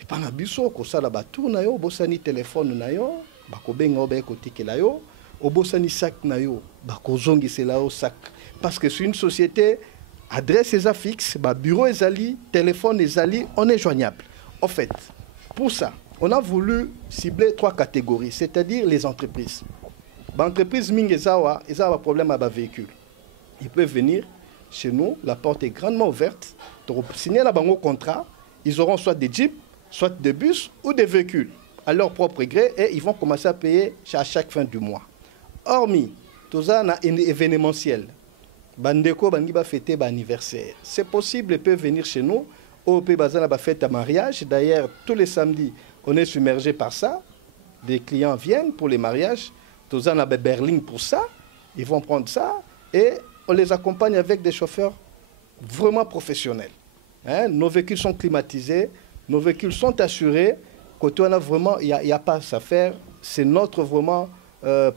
Et pendant biso ko sala ba tour na yo, bosani téléphone na yo, ba ko benga ba ko tikela yo. Au Bosani sac nayo, bakozongi c'est là au sac. Parce que c'est une société, adresse est fixe, bureau est ali, téléphone est ali, on est joignable. En fait, pour ça, on a voulu cibler 3 catégories, c'est-à-dire les entreprises. L'entreprise Mingezawa, ils ont un problème avec le véhicule. Ils peuvent venir chez nous, la porte est grandement ouverte. Donc, signer la banque au contrat, ils auront soit des jeeps, soit des bus ou des véhicules à leur propre gré et ils vont commencer à payer à chaque fin du mois. Hormis, tout ça a un événementiel. Bandeko bangi ba fêter ba anniversaire. C'est possible, ils peuvent venir chez nous. Au pays bazana ba fête à mariage. D'ailleurs, tous les samedis, on est submergé par ça. Des clients viennent pour les mariages. Tout ça a Berlin pour ça. Ils vont prendre ça et on les accompagne avec des chauffeurs vraiment professionnels. Hein? Nos véhicules sont climatisés, nos véhicules sont assurés. Côté on a vraiment, il y a pas à faire. C'est notre vraiment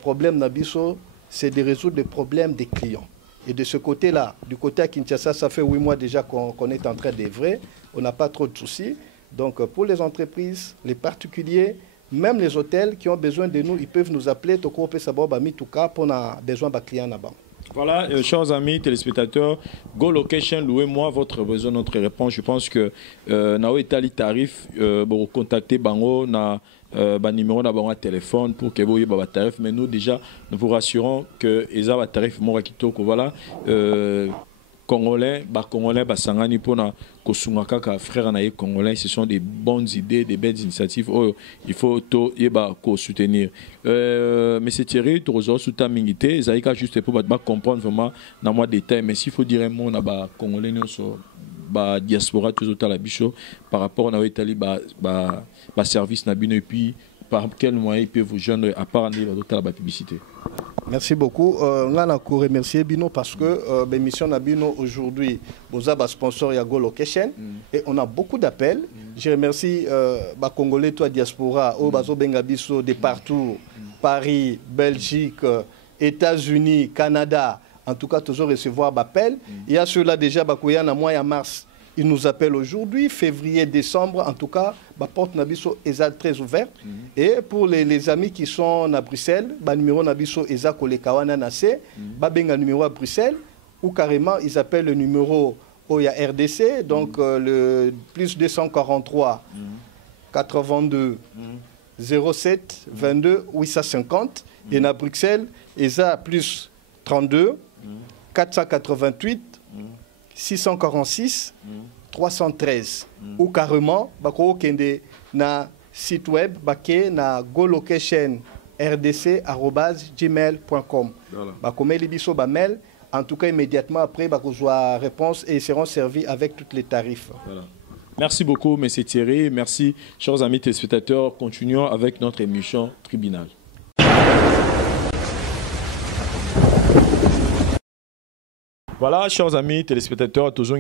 problème Nabiso, c'est de résoudre les problèmes des clients. Et de ce côté-là, du côté à Kinshasa, ça fait 8 mois déjà qu'on est en train d'œuvrer. On n'a pas trop de soucis. Donc pour les entreprises, les particuliers, même les hôtels qui ont besoin de nous, ils peuvent nous appeler. Toko peut savoir Mituka pour a besoin de clients là-bas. Voilà, chers amis téléspectateurs, Go Location, louez-moi votre besoin, notre réponse. Je pense que Nao Etali tarif, pour contacter Bango, na numéro de téléphone pour que vous ayez un tarif. Mais nous, déjà, nous vous rassurons que les tarifs Morakitoko, voilà, Congolais, Congolais, Sangani, pour na Kosungaka, frère naïe Congolais, ce sont des bonnes idées, des belles initiatives. Oh, il faut tout soutenir. Monsieur Thierry, tu as sous ta mingité, Zaïka juste pour comprendre vraiment dans moi détail. Mais s'il faut dire un mot, na Congolais, nous diaspora tout à la bicho par rapport à l'Italie, service nabino et puis par quel moyen il peut vous joindre à part la publicité. Merci beaucoup. On a remercié Bino parce que l'émission Nabino aujourd'hui, vous avez un sponsor Yago Location et on a beaucoup d'appels. Je remercie les Congolais, toi diaspora, au Bazo Bengabiso, de partout, Paris, Belgique, États-Unis, Canada. En tout cas, toujours recevoir d'appels. Il y a ceux-là déjà, Bakoyan, à mois et à mars. Ils nous appellent aujourd'hui, février, décembre. En tout cas, la porte Nabiso est très ouverte. Et pour les amis qui sont à Bruxelles, le numéro Nabiso est à Kolekawana Nase, Babenga numéro à Bruxelles, ou carrément ils appellent le numéro Oya RDC, donc le plus 243 82 07 22 850. Et à Bruxelles, ils à plus 32 488 646 313 ou carrément bako kende na site web baké na golocationrdc@gmail.com bako meli biso ba mail en tout cas immédiatement après bako joa réponse et ils seront servis avec tous les tarifs. Voilà. Merci beaucoup M. Thierry, merci chers amis téléspectateurs, continuons avec notre émission Tribunal. Voilà, chers amis téléspectateurs, tous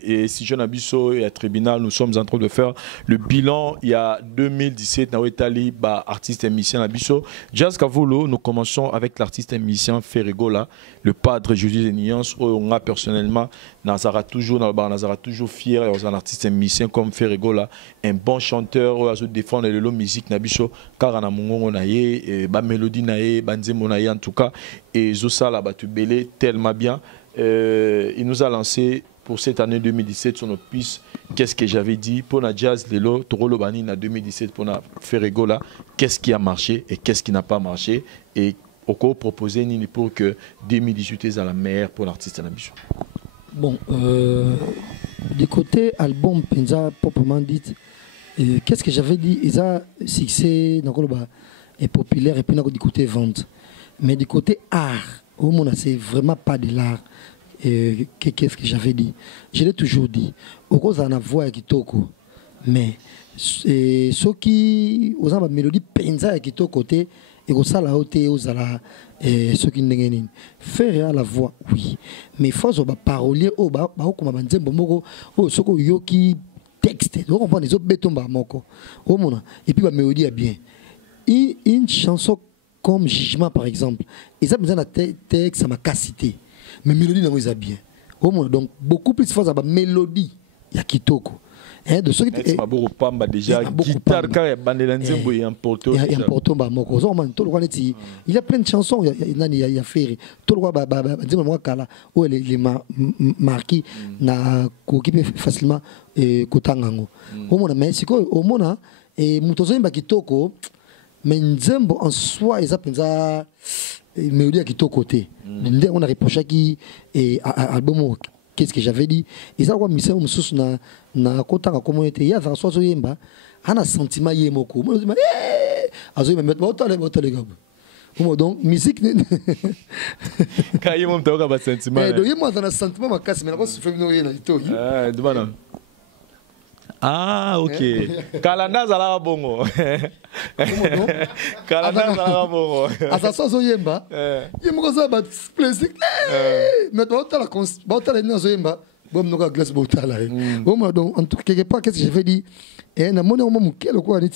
et si jeune abisso et à tribunal, nous sommes en train de faire le bilan. Il y a 2017, na Italie, artiste et musicien abisso. Jazz Kavolo, nous commençons avec l'artiste et musicien Ferregola, le padre Jésus de Nyans. On a personnellement, Nazara toujours fier, un artiste et musicien comme Ferregola, un bon chanteur, on a défendre le musique nabisso, car on a mon naye, mélodie naye, banzemo naye en tout cas, et Zosa la batu belé tellement bien. Il nous a lancé pour cette année 2017 son opus Qu'est-ce que j'avais dit pour la jazz Lelo Torolo Bani en 2017 pour la Ferregola. Qu'est-ce qui a marché et qu'est-ce qui n'a pas marché et Oko proposé Nini pour que 2018 est à la meilleure pour l'artiste Nabicho. Bon, du côté album Penza proprement dit, qu'est-ce que j'avais dit? Il a succès est populaire et puis du côté vente, mais du côté art. Au monde, c'est vraiment pas de l'art. Qu'est-ce que j'avais dit? Je l'ai toujours dit. Au cause de la voix qui toko, mais ceux qui ont la mélodie penza qui toko côté et au ça la haute aux ala ceux qui n'engagent faire la voix oui, mais faut ba parolier au ba comme banzembo moko au soko yoki texte donc on prend les autres béton ba moko au monde et puis la mélodie est bien. Une chanson comme Jugement par exemple, ils ont besoin d'un texte, ça m'a cassité. Mais mélodie, ils ont bien. Donc, beaucoup plus fort, ça va mélodie. Il y a Kitoko. De ceux qui sont beaucoup pamba déjà. Guitare, quand il y a Bandelanzembo, il y a un porto. Il y a un porto, il y a plein de chansons. Il y a Ferry. Tout le monde, où elle est marquée, n'a occupé facilement Kotangango. Mais c'est quoi, au monde, et Mutozo Kitoko. Mais Nzembo en soi, ils appellent ça mélodie qui est au côté. On a reproché qui est album. Qu'est-ce que j'avais dit? Ils ont mis ça au sous na kota la communauté. Il y a un soir yemba, un sentiment yemoko. Moi je dis azo me mettre autant les gars. Donc musique. Quand il monte au gars sentiment. Donc il monte un sentiment ma casse mais la voix fait noyer na ito. Demande. Ah, ok. Kalanda zala bongo. Kalanda zala bongo. Asa so yemba. Yemba za ba plaisir. Mais bota la nazo yemba. Bon noka glace bota la. Bon donc en tout quelque part qu'est-ce que je vais dire na mona mo mukelo ko ani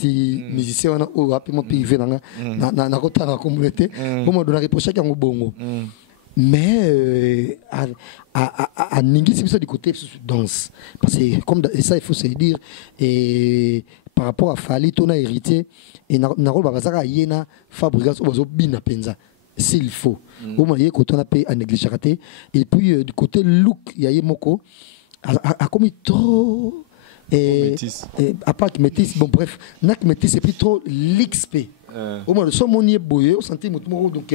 musicien wana o rapidement privé na kota na communauté. Bon donc na reprocher ki ngo bongo. Mais à Ningi, c'est du côté danse. Parce que comme ça, il faut se dire, et par rapport à Fali, on a hérité, et Narol Babazara, Yena, Fabrigas, Obazo, Bina Penza, s'il faut. Au moins, il y a côté on a payé à négliger. Et puis, du côté look, il y a Yemoko, a commis trop. Et à part que métis, bon bref, nak métis, c'est plus trop l'XP. Au moins, le son mon boye, au senti mon donc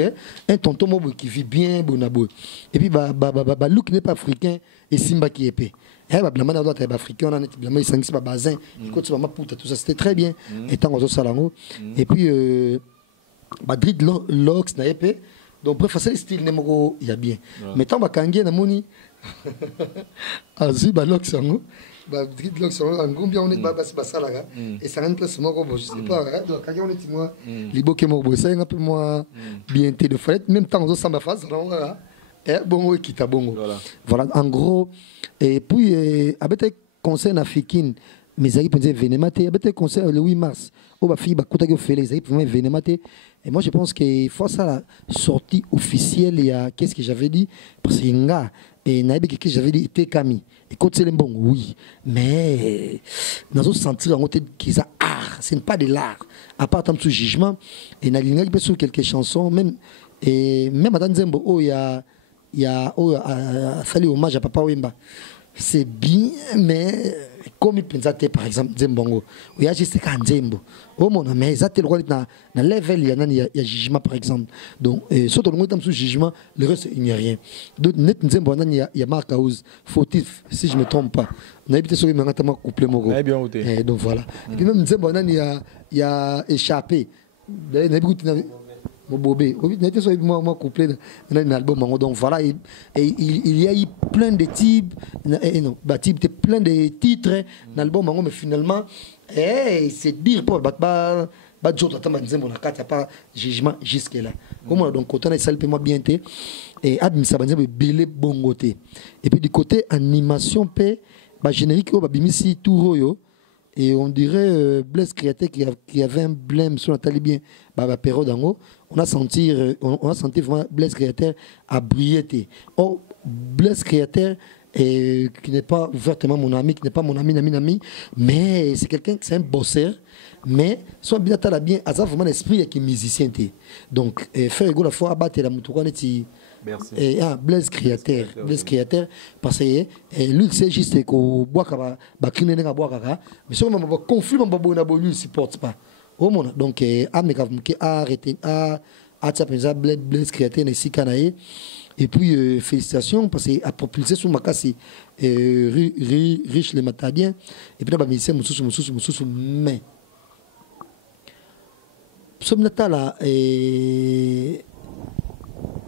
un tonton qui vit bien, bonabo. Et puis, look n'est pas africain et Simba qui est épais. Eh, blaman doit être africain, on a été blaman, il s'en pas bazin, il côté ma puta, tout ça, c'était très bien. Étant aux salango. Et puis, Madrid Lox n'a épais. Donc, bref, c'est le style numéro, il y a bien. Mais tant que na moni, Azu, Lox, Madrid Lox, en Gambia, on est basalaga. Et ça rentre place, moi, je sais pas, donc, quand on est moi, Liboke Morbo, ça, un peu moins bien de fête, même temps, on s'en va face, bon, qui t'a bon. Voilà, en gros, et puis, avec concert africain, mes amis pensaient vénématé, avec concert le 8 mars, au Bafi, Bakoutagio fait les amis vénématé. Et moi, je pense qu'il faut ça, la sortie officielle, il y a, qu'est-ce que j'avais dit? Parce qu'il y a un gars, et Naïbe, qu'est-ce que j'avais dit? Était Camille. Et quand c'est le bon, oui. Mais, nous avons senti en côté qu'ils ont art. Ce n'est pas de l'art. À part tant de jugement, et Naïbe, peut sur quelques chansons, même à Danzembo, il y a fallu hommage à Papa Wemba. C'est bien, mais comme il pense par exemple Zembongo, il y a juste qu'un Zembo. Oh mon ami, mais ça le roi dans level il y a jugement par exemple. Donc surtout le temps sous jugement, le reste il n'y a rien. Donc net Zembo il y a marque house fautif si je me trompe pas. On a évité sur il m'a notamment couplé mon gros. Donc voilà. Et puis même Zembo il y a échappé. Mon bobé, n'était pas moi couplé dans un album. Donc voilà, il y a eu plein de types, plein de titres dans l'album, mais finalement, c'est dire pour ba jota tamba nzembo na kati pas jugement jusque là comme donc côté na sale moi bien té et admisa ba nzembo belé bongoté et puis du côté animation p ba générique ba bimisi tout et on dirait Blaise Créateur qui avait un blême sur Nathalie bien bah période en haut on a senti vraiment Blaise Créateur à briller. Oh Blaise Créateur qui n'est pas ouvertement mon ami, qui n'est pas mon ami, mais c'est quelqu'un qui est un bosseur, mais soit bien à bien, à ça vraiment l'esprit qui est musicien. Donc faire égale la fois abattre la moutouane et Blaise Créateur, parce que lui c'est juste que bois bah criner n'a bois kaka, mais si on va conflit on va lui supporte pas. Au monde donc a arrêté à ça Blaise Créateur ici Canaï. Et puis félicitations parce que a propulsé sur ma casse riche les matadiens et puis là musicien mususu mais somme natala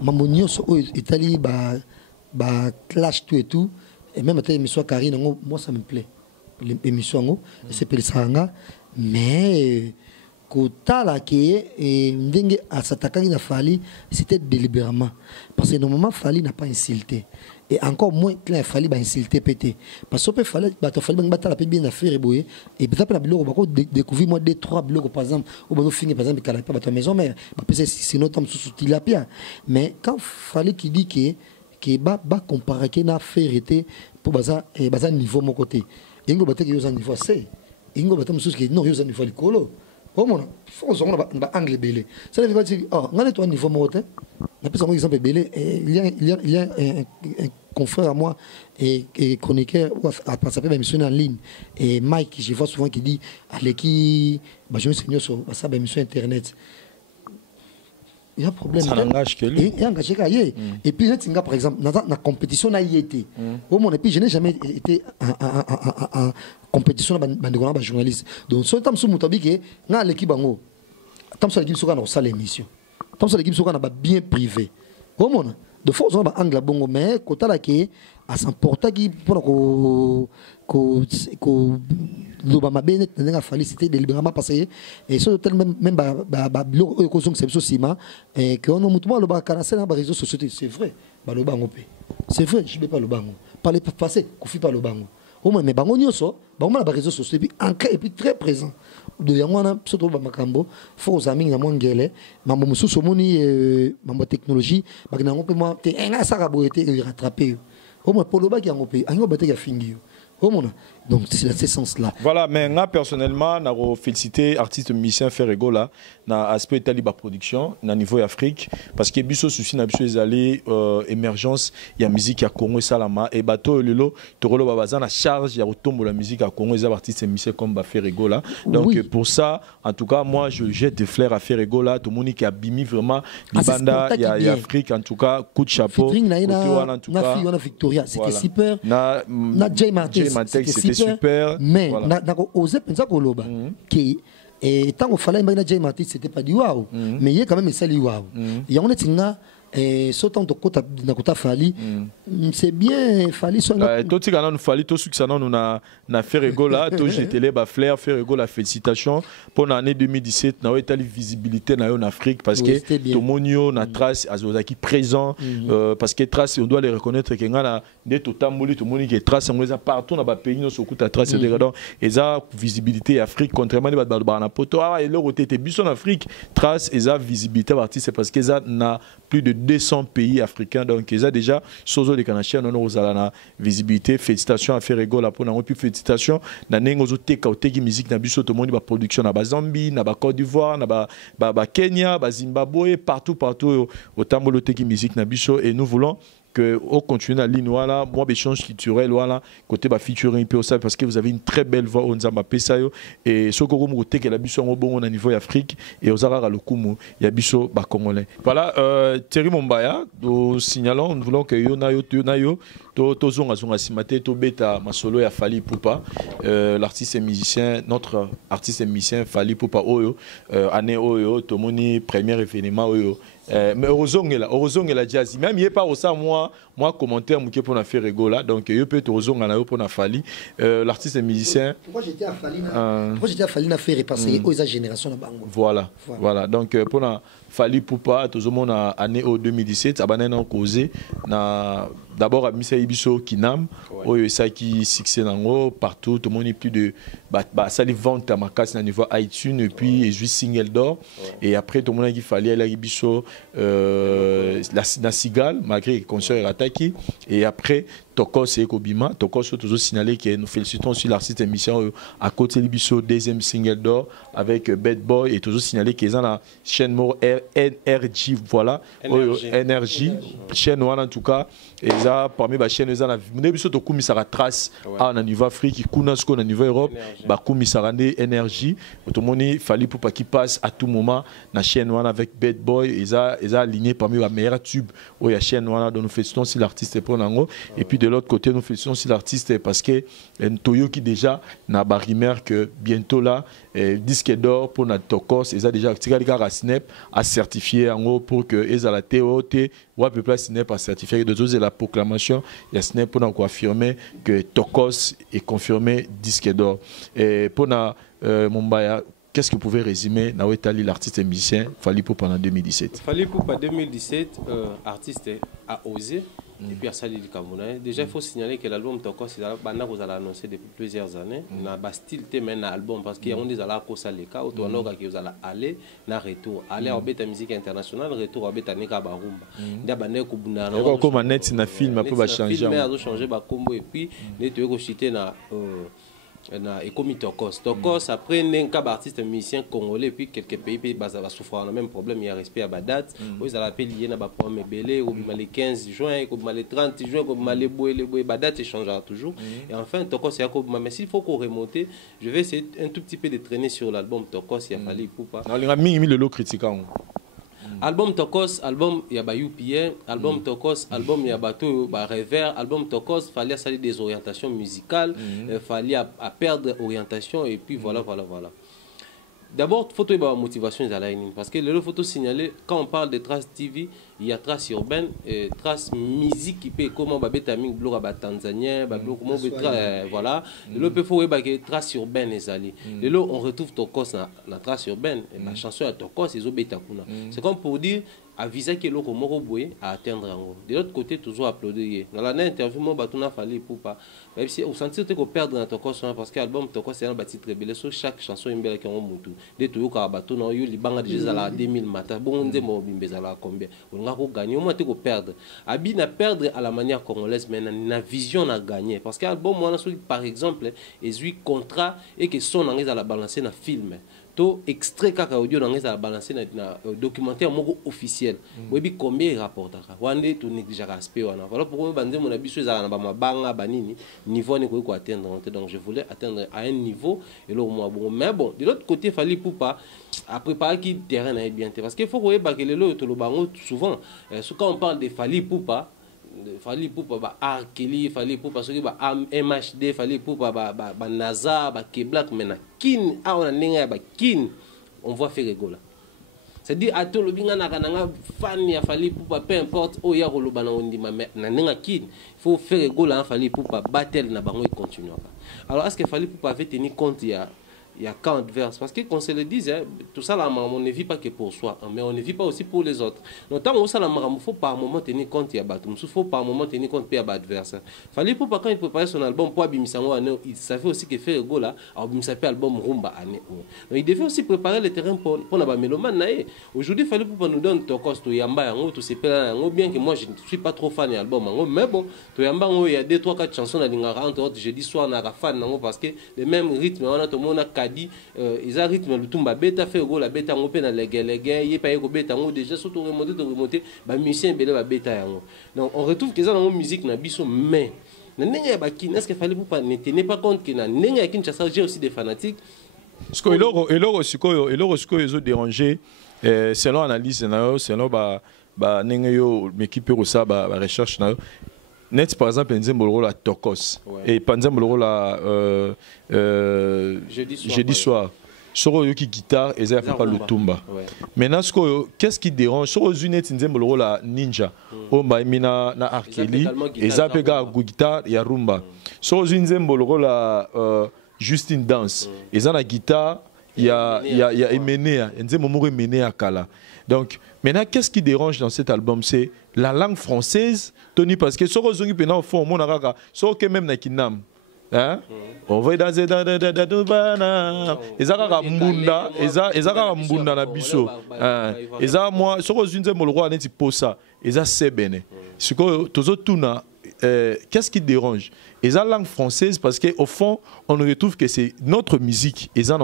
mamonio so Italie ba clash tout et tout et même à émission Karine moi ça me plaît l'émission c'est pour ça mais kotala ke ndenge asatakaki na Fally c'était délibérément parce que normalement Fally n'a pas insulté et encore moins que Fally ba insulté pété parce que Fally bato Fally bangata la bien affaire eboye et peut-être na biloko bako découvrir moi 2-3 biloko par exemple ou bano finir par exemple kala pas bato maison mère ba pese sinon tam sous tilapia mais quand Fally qui dit que ba comparer que na affaire était pour baza niveau mon côté ingo bataki yo za niveau C ingo batam sous que non yo za niveau likolo. Oh mon, faut qu'on a anglais belé. Ça veut dire oh, on a toi niveau moté. On peut prendre exemple belé. Il y a un confrère à moi et chroniqueur à passer par émission en ligne et Mike, je vois souvent qui dit allez qui bah je me suis sur ça émission internet. Il y a un problème. Ça engage que lui. Il y a engagé qu'il et puis là par exemple dans la compétition là y était. Oh mon et puis je n'ai jamais été en compétition dans journaliste. Donc ce temps sous Moutabike na l'équipe bango. Temps sur l'équipe soka na salle émission. Temps sur l'équipe soka na bien privé. Oh mon de force on va angle bongo mais kota la ke à s'emporter qui pour ko loba mabene tenga Fally c'était délibérément passé et sur tel même bilo ko c'est sima et que on mutumo loba kanasena ba réseaux sociaux c'est vrai ba loba ngopé c'est vrai je vais pas le bango parler passer kofi pas le bango au moins mais bango nyoso bango na réseaux sociaux et puis très présent de yangwana surtout ba makambo faut amis na mongele mambo mususu moni mambo technologie ba na ngopé moi te nga saka boyete rattraper au moins pour le bas qui a ngopé ango baté ya fingi au moins donc c'est dans ce sens là voilà mais moi personnellement n'a félicité artiste musicien Ferrego là na aspect taliba production na niveau Afrique parce que biso souci na biso ezali émergence ya musique ya Congo salama et bateau lelo tokolo babaza na charge ya retombo la musique à Congo les artistes musiciens comme ba Ferrego là donc oui. Pour ça en tout cas moi je jette des fleurs à Ferrego là tout monde qui a bimi vraiment libanda ya Afrique en tout cas coup de chapeau en tout cas na Victoria c'était super na Jay Martin c'était super mais na osé penser koloba qui et tant qu'il fallait imaginer Jay Martin c'était pas du waouh mais il y a quand même ça du waouh il y a on est et sautant de côté na kota Fally c'est bien Fally soit tout ce qu'on a Fally tout ce que ça nous na Ferrego là tout j'étais là ba Flair Ferrego la félicitation pour l'année 2017 na état visibilité na en Afrique parce que tout monio na trace azozaki présent parce que trace on doit les reconnaître que ngana de tout tamboli tout moni que trace on les a partout na ba pays no sokuta trace de donc eza visibilité Afrique contrairement ba na poto et le côté biso en Afrique trace eza visibilité artiste c'est parce que ça na plus de 200 pays africains donc ils ont déjà sozo de Kanachia non ozalana visibilité félicitations à Ferrego là pour na puis félicitations na nengozo teka oteki musique na biso to moni ba production na ba Zambie na ba Côte d'Ivoire na ba Kenya ba Zimbabwe partout au tambolo teki musique na biso et nous voulons que on continue à ligne voilà moi échange culturel voilà côté ba featuring peu ça parce que vous avez une très belle voix on zamba pesayo et soko ko moté que la biso bon au niveau Afrique et aux arara le kumu ya biso ba congolais voilà Thierry Mombaya nous signalons nous voulons que yonayo to zonga simate to beta masolo ya Fally Ipupa l'artiste et musicien notre artiste et musicien Fally Ipupa oyo année oyo to moni premier événement oyo Mais Orozong la jazz. Même il n'y a pas au ça moi commentaire moi qui pour faire rigoler. Donc il peut être Orozong là pour na Fali. L'artiste et musicien. Pourquoi j'étais à Fali na faire repasser aux générations na bango. Voilà. Donc pour na Fali Poupa tout le monde a année au 2017 abana na causé na d'abord à Missa Ibiso Kinam oyo ça qui succès nango partout tout le monde est plus de ça les ventes à ma casse na niveau iTunes et puis et juste single d'or et après tout le monde qui fallait la Ibiso la Cigale malgré les concerts attaqués et après Tokos et Kobima Tokos toujours signalé que nous félicitons sur l'artiste émission à côté Ibiso deuxième single d'or avec Bad Boy et toujours signalé qu'ils ont la chaîne mort NRJ voilà énergie chaîne one en tout cas et ça parmi les chaînes ils ont la Ibiso to kumi sera trace à niveau Afrique kuna ce qu'on a niveau Europe ba kumi sera énergie tout le monde fallait pour pas qu'il passe à tout moment la chaîne one avec Bad Boy ils ont aligné parmi les meilleurs tubes où il y a chaîne one dont nous félicitons si l'artiste pour nango et puis de l'autre côté nous félicitons si l'artiste parce que Toyo qui déjà n'a pas rumeur que bientôt là disque d'or pour notre Tokos ils ont déjà tiré les gars à Snap à certifier en gros pour que ils à la TOT ou à peu près Snap à certifier de tous et la proclamation il y a Snap pour nous affirmer que Tokos est confirmé disque d'or et pour na Mumbaya. Qu'est-ce que vous pouvez résumer Nawetali, l'artiste et musicien, Fally Ipupa pendant 2017? Fally Ipupa 2017, artiste a osé, et puis à Sali du Cameroun. Déjà, il faut signaler que l'album Tokos, vous allez annoncer depuis plusieurs années. On a un style thème un album parce qu'il y a des allants qui sont les cas, où on a qui vous allez aller, na retour. Aller en bête musique internationale, retour en bête Nika Barumba. Il y a des Kubuna. Comme un net, c'est un film, après, changer. Mais à changer, combo, et puis, les deux chiter na. Et comme Tokos. Tokos, après, il y a un artiste musicien congolais, puis quelques pays va souffrir le même problème. Il y a respect à la date. Ils appellent lié à problème belé, ou le 15 juin, ou le 30 juin, ou le boué, la date changera toujours. Et enfin, Tokos, il y a mais s'il faut qu'on remonte, je vais essayer un tout petit peu de traîner sur l'album Tokos, il y a Fally Ipupa. Il y a mis le lot critiquant. Album Tokos, album il y a ba UPN, album Tokos, album il y a bateau ba revers, album Tokos, fallait salir des orientations musicales, fallait à perdre orientation et puis voilà. D'abord, photo et motivation parce que le photo signalé quand on parle de traces TV, il y a traces urbaines et traces musique qui peut comment babetaming blog à tanzanien, comment voilà. Le peu faut que traces urbaines les alliés. Le lot on retrouve Tokos la trace urbaine, la chanson à Tokos ils ont kuna. C'est comme pour dire aviser que l'autre moro boué à atteindre en haut. De l'autre côté toujours applaudir. Dans la interview moi batuna Fally Ipupa. Même si on sentit que perdre dans Tokos parce que l'album Tokos c'est un bâti très belle sur chaque chanson une belle qui on mutu. Des tout ka bateau non yo libanga déjà la 2000 matin. Bon on mo bimbeza la combien. On a gagné au moins te perdre. Abi na perdre à la manière congolaise mais na vision na gagner parce que l'album moi par exemple est eu contrat et que son engagé à la balancer na film. To extrait kaka audio dans la balancer na documentaire moko officiel webi combien il rapporte wande to néglige aspect wana voilà pourquoi bande mon abiso za na ba mabanga banini niveau ne ko atteindre donc je voulais atteindre à un niveau et là moi bon mais bon de l'autre côté Fally Ipupa à préparer qui terrain est bien parce qu'il faut que le lo to lo bango souvent quand on parle de Fally Ipupa Fally Ipupa ba Arkeli Fally Ipupa parce que ba MHD Fally Ipupa ba NASA ba Keblak mena kin a on ninga ba kin on voit faire rigoler c'est-à-dire à tout le binga na fan ya Fally Ipupa peu importe o ya ko bana ondima na ninga kin faut faire rigoler Fally Ipupa battle na bango et continuer alors est-ce que Fally Ipupa avait tenu compte il y a cas adverse parce que qu'on se le dise tout ça là on ne vit pas que pour soi mais on ne vit pas aussi pour les autres notamment au ça là il faut par moment tenir compte il y a bateau il faut par moment tenir compte puis il y a adversaire Fally Ipupa quand il préparait son album pour abimisango il savait aussi que faire go là abimisa pe album rumba année donc il devait aussi préparer le terrain pour na ba mélomane naé aujourd'hui Fally Ipupa nous donne Tokos to yamba yango to sepela yango bien que moi je ne suis pas trop fan de l'album yango mais bon to yamba il y a 2 3 4 chansons na lingara entre autres jeudi soir na fan yango parce que le même rythme on a tout monde dit ils ont rythme le tumba beta fait go la beta ngopé na legelege y pa ko beta ngo déjà surtout remonter ba musicien belé ba beta yango donc on retrouve que ça dans musique na biso mais nenga ba kin est-ce que Fally Ipupa ne tenait pas compte que na nenga kin ça j'ai aussi des fanatiques parce que eloro sikoyo ils ont dérangé selon analyse na selon ba nenga yo m'équipe ko ça ba recherche na net par exemple Nzembo la Tokos et Panzembo la jeudi soir Soro yoki guitare et ça pas le tumba. Maintenant qu'est-ce qui dérange? Soro zunet nzembo le rôle ninja. O ba mina na arkeli et ça pega guitare ya rumba. Soro nzembo le rôle Justine Dance et ça la guitare il y a Emenea, nzembo moko Emenea kala. Donc maintenant qu'est-ce qui dérange dans cet album? C'est la langue française, Tony, parce que Soro zongi pena au fond mon araga, Soro que même na kinam. Hein? On va danser dans ezaka mbunda ezaka mbunda na biso eza moi soko zunze molro neti posa eza sebene siko tozo tuna qu'est-ce qui dérange eza langue française parce que au fond on retrouve que c'est notre musique eza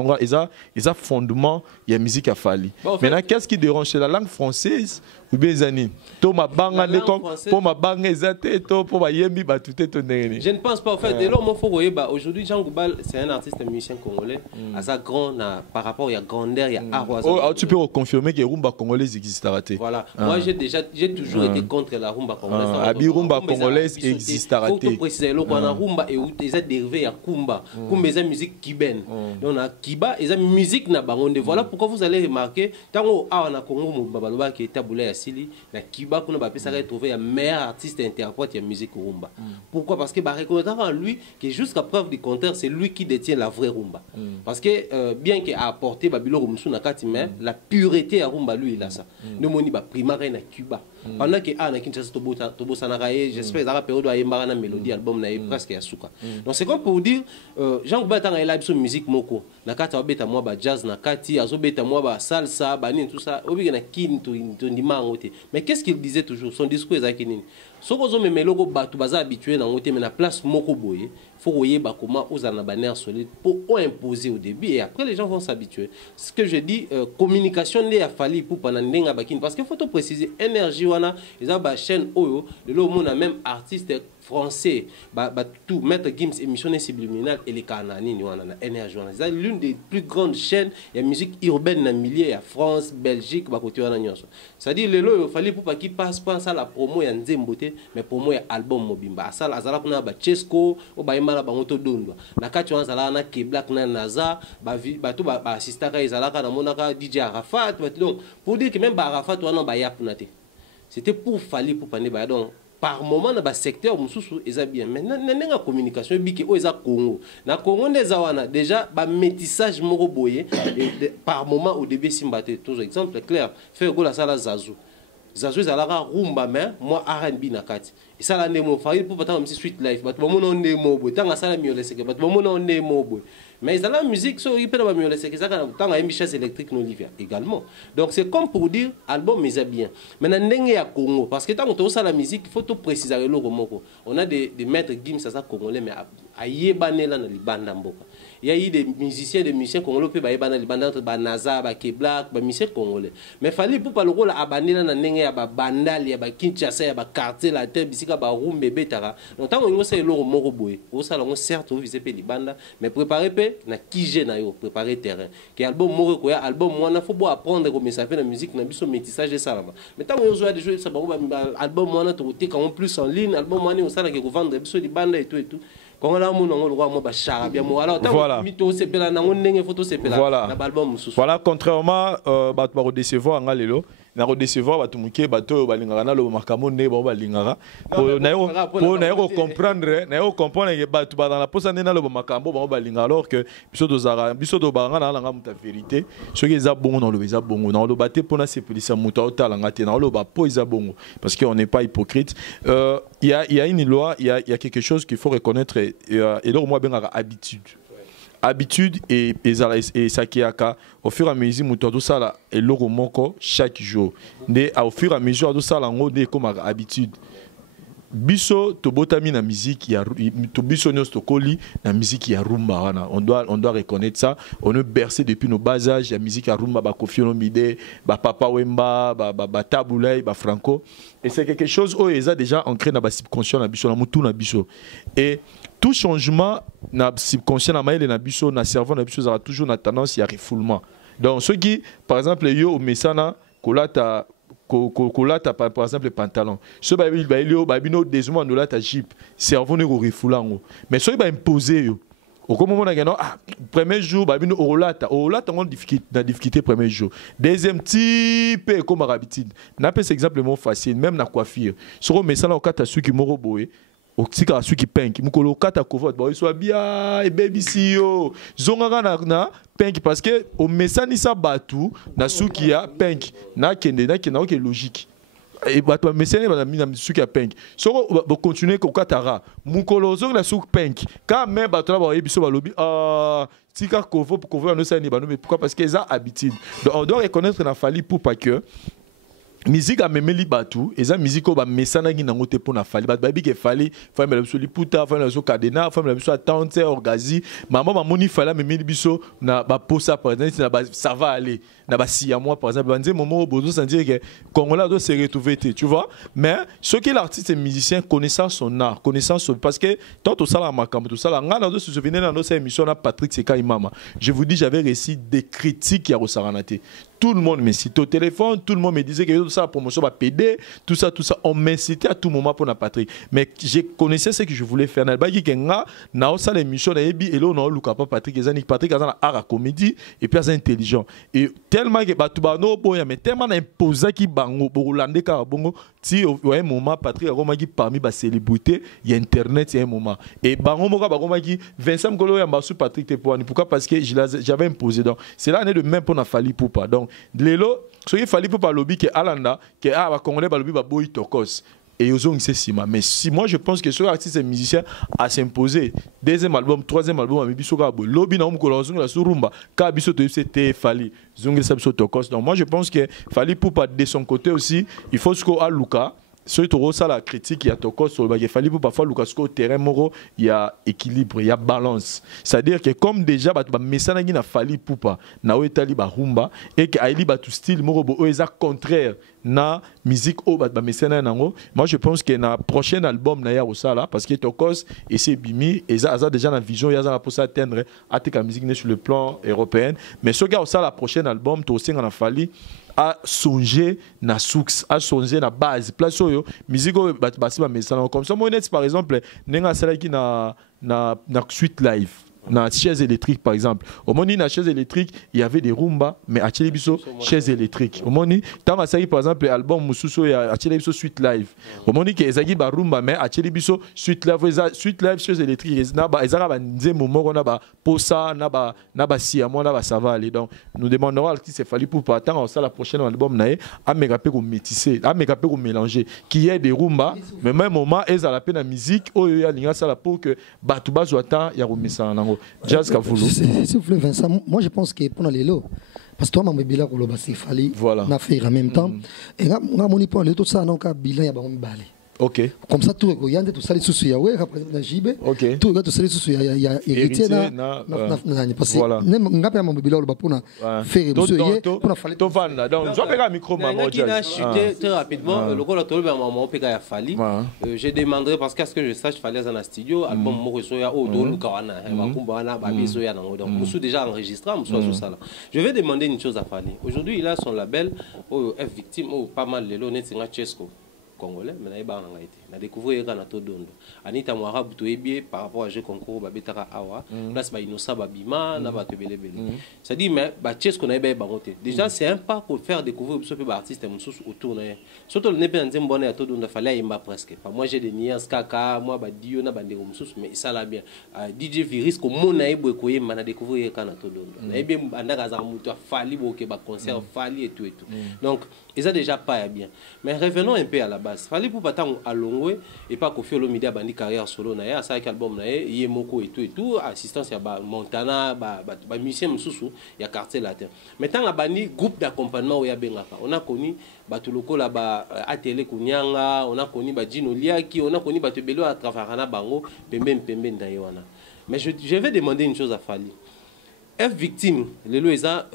fondement il y a musique à Fali. Maintenant qu'est-ce qui dérange? C'est la langue française ou bien zani to ma banga ne comme pour ma banga ezate to pour ma yembi ba tout est tonné. Je ne pense pas en fait de l'homme faut voyer bah aujourd'hui Jean Goubal c'est un artiste musicien congolais à sa grande par rapport il y a grandeur il y a arroisement. Oh tu peux confirmer que rumba congolaise existe raté. Voilà. Moi j'ai toujours été contre la rumba congolaise. Abi rumba congolaise existe raté. Faut préciser le qu'on a rumba et où des dérivé à kumba kumba c'est musique kiben. On a kiba et musique na bangonde. Voilà pourquoi vous allez remarquer tango a na Congo babaloba qui est taboulé na kiba kuna ba pesa retrouver un meilleur artiste interprète de musique rumba. Pourquoi? Parce que ba reconnaître en lui que jusqu'à preuve du contraire c'est lui qui détient la vraie rumba. Parce que bien qu'il a apporté babilo rumsu na kati mais la pureté à rumba lui il a ça. Nous moni ba primaire na Cuba. Pendant que na Kinshasa tobo sanaraye j'espère la période a yembara na mélodie album na presque ya suka. Donc c'est comme pour dire Jean Goubal tanga il a biso musique moko na kati obeta moi ba jazz na kati azobeta moi ba salsa ba nini tout ça obi na kinto ndima ngote. Mais qu'est-ce qu'il disait toujours? Son discours est nini? Sokozo me meloko batu baza habitué na ngote mais na place moko boye faut voyer ba comment aux en bannière solide pour imposer au début et après les gens vont s'habituer. Ce que je dis communication n'est a fallu pour pendant ndenga bakine parce qu'il faut tout préciser énergie wana ils ont ba chaîne oyo de l'eau mon même artiste français tout Maître Gims émission subliminale et les canani ni wana na énergie wana c'est l'une des plus grandes chaînes de musique urbaine na milieu à France Belgique ba côté wana nyonso c'est-à-dire le lo il fallait pour pas qui passe pas ça la promo ya nzembote mais promo ya album mobimba ça la zala kuna ba Chesco o ba imala ba ngoto dondo na kati wana zala na K-Black na Naza ba tout ba assistant ka izalaka na monaka DJ Arafat donc pour dire que même ba Arafat wana ba yapuna te c'était pour fallait pour pané ba donc par moment dans le secteur mususu eza bien maintenant nenga communication biki o eza Congo na Congo ndeza wana déjà ba métissage moko boye par moment au début simbate tous exemple clair faire go la sala Zazu ezalaka rumba mais moi R&B na kati esala ndemo faille pour patanga msi sweet life bato bomona ndemo boye tanga sala mioleseke bato bomona ndemo boye mais la musique so ipela ba mioleseke zaka tanga yembi chasse électrique no Olivia également donc c'est comme pour dire album est bien maintenant ndenge ya Congo parce que tant que ça la musique il faut tout préciser le moko on a des maîtres Gims ça congolais mais ayebanela na libanda mboka il y a eu des musiciens congolais pe ba yebana libanda entre ba Naza ba K-Black ba musiciens congolais mais fallait pour pas le rôle abanela na ndenge ya ba bandali ya ba Kinshasa ya ba quartier la terre bisika ba rumbe betara donc tant on sait le moko boye o sala on certes o viser pe libanda mais préparer pe na kije na yo préparer terrain que album moko ko ya album wana faut bo apprendre comme ça fait la musique na biso métissage de ça mais tant on joue des jeux ça ba album wana to tika en plus en ligne album wana on sala que vendre biso libanda et tout voilà. Voilà, contrairement à décevoir en Galileo, na redecevoir batu muke bato balingara na lo makambo ne ba balingara pour na comprendre que batu ba dans la posa na lo makambo ba balingara alors que biso do banga na nga muta vérité ce qui est bon dans le eza bongo na lo baté pour na se pelisa muta otala ngate na lo ba po eza bongo parce qu'on n'est pas hypocrite. Il y a une loi, il y a quelque chose qu'il faut reconnaître et là moi ben habitude et sakiaka au fur et à mesure muto do sala et logo moko chaque jour ne au fur et à mesure do sala ngode comme habitude biso to botami na musique ya to biso nyos to koli na musique ya rumba wana on doit reconnaître ça on est bercé depuis nos bas âges la musique ya rumba ba Koffi Olomide ba Papa Wemba ba Taboulay ba Franco et c'est quelque chose où ils a déjà ancré dans ba subconscient na biso na mutu na biso et tout changement na subconscient na maile na biso na cerveau na biso ça a toujours na tendance à refoulement donc ceux qui par exemple yo mesana kolata par exemple le pantalon ce babino désormais on l'a ta jeep cerveau ne refoulant mais ceux qui va imposer Au moment où premier jour, bah, Olata, on difficulté premier jour. Deuxième type, comme habitude. N'a pas exemplement facile, même la coiffure. Sur le message, on a ceux qui m'ont boé. Au tika ceux qui peignent, mukolo kata couvre, bah, il soit bien, et baby si yo. Zonga na peigne parce que au message ni ça batu, na ceux qui a peigne, na kende, na qui est logique. Et bah toi message na mina ceux qui a peigne. So on continuer ko katara. Mukolo zonga na ceux peigne. Quand même bah toi bah ebiso ba lobi tika couvre pour couvrir nos sani bah non mais pourquoi parce qu'ils ont habitude. Donc on doit reconnaître na fali pour pas que musique a même li batu et ça musique ba mesana ngi nango te pour na fali ba bi ke fali fa me la biso liputa fa me la biso kadena fa me la biso tante orgazi maman ma moni fala me li biso na ba posa par exemple na ba ça va aller na ba si à moi par exemple banze momo bozo sans dire que congolais doit se retrouver tu vois mais ce qui l'artiste et musicien connaissant son art connaissant son parce que tant au sala makambo tout ça là nga na se souvenir dans notre émission na Patrick Seka Imama je vous dis j'avais reçu des critiques à Rosaranate. Tout le monde me citait au téléphone, tout le monde me disait que tout ça, la promotion va péder, tout ça. On m'incitait à tout moment pour la Patrick. Mais je connaissais ce que je voulais faire. Dans l'émission, et là, on a eu Patrick, Patrick a un art à comédie, et puis il est intelligent. Et tellement que Batubano, mais tellement imposé qu'il bango, pour l'andé carabongo, si au un moment, Patrick a remarqué parmi les célébrités, il y a Internet, il y a un moment. Et bango, Vincent Golo, il y a Patrick Tepouani. Pourquoi? Parce que j'avais imposé. Donc, c'est là, on est de même pour la Fali Poupa. Donc, Lelo, ce qu'il fallait pour pas lobby que Alanda, que ah Congolais ba lobby ba boy tokos et ils ont c'est sima. Mais si moi je pense que ce artiste et musicien a s'imposer deuxième album, troisième album, mais biso ka boy lobby na umko la zunga la surumba, ka biso to c'était fali zunga sa biso tokos. Donc moi je pense que fallait pour pas de son côté aussi, il faut ce qu'on a Luka. Sur ça la critique il y a tokos sur le il fallait pour parfois Lucas au terrain moro il y a équilibre il y a balance c'est-à-dire que comme déjà ba mesana ngi na fali poupa na oetali ba rumba et que aili ba tout style moro bo eza contraire na musique au ba mesana nango moi je pense que na prochain album na ya osala parce que tokos et c'est bimi et ça déjà na vision ya za pour ça atteindre atika musique sur le plan européen mais ce gars osala prochain album to singa na fali à songer na source à songer na base place yo musique basi ba mesana comme ça Monette par exemple nenga sala ki na suite live na chaise électrique par exemple au moni na chaise électrique il y avait des rumba mais à Tchelibiso chaise électrique au moni tant à ça par exemple album mususo ya à Tchelibiso suite live au moni que ezagi ba rumba mais à Tchelibiso suite live chaise électrique na ba ezara ba nzembo moko na ba posa na ba si à moi na ba ça va aller donc nous demanderons à l'artiste fallait pour pas attendre ça la prochaine album na a mégape ko métisser a mégape ko mélanger qui est des rumba mais même moment ezala pe na musique oyo ya linga ça la pour que batu bazwata ya remisa nango. Jazz Kavoulou. S'il vous plaît, Vincent, moi je pense que pour les lots, parce que toi, je suis là pour le bassin, il fallait faire en même temps. Et là, je point tout ça, donc, bilan, il y a un balai. Ok. Comme ça, tout le monde, tout ça, les sous-sous, il y a un Jibé. Ok. Tout le monde, tout ça, les sous-sous, il y a héritier. Parce que, même, on a pas un bilan pour faire pour faire donc, je vais un micro, maman. Très rapidement, le rôle de maman, a fallu. Je demanderai, parce qu'à ce que je sache, il fallait un studio, album Morosoya, Odo, Kawana, Makumbana, Babisoya, donc, nous sommes déjà enregistrés, nous sommes ça. Je vais demander une chose à Fali. Aujourd'hui, il a son label, F Victime, pas mal de l'eau, Netsinga Chesco. Congolais, mais na découvrir na to dondo anita mwara buto ebie par rapport à jeu concours ba betaka awa place ba inosa ba bima na ba tebele bele ça dit mais ba tches qu'on a ba bangoté déjà c'est un pas pour faire découvrir ce peu artiste mususu autour na surtout le nepe nzem bonne ya to dondo fallait imba presque pas moi j'ai des nuances kaka moi ba dio na ba ndeko mususu mais ça la bien DJ Viris ko mona ebo ko yema na découvrir kana to dondo na ebie andaka za mutu fali boke ba concert fali et tout donc ils ont déjà pas bien mais revenons un peu à la base fallait pour pas tant à Longwe et pas Koffi Olomide bandi carrière solo na ya ça album na Yemoko et tout assistance ya ba Montana ba musicien mususu ya quartier latin mais tant bandi groupe d'accompagnement où ya bengaka on a connu batuloko la ba atelier kunyanga on a connu ba Dino Liaki on a connu ba tebelo à travers na bango pembe ndayewana mais je vais demander une chose à Fali F Victime les loisa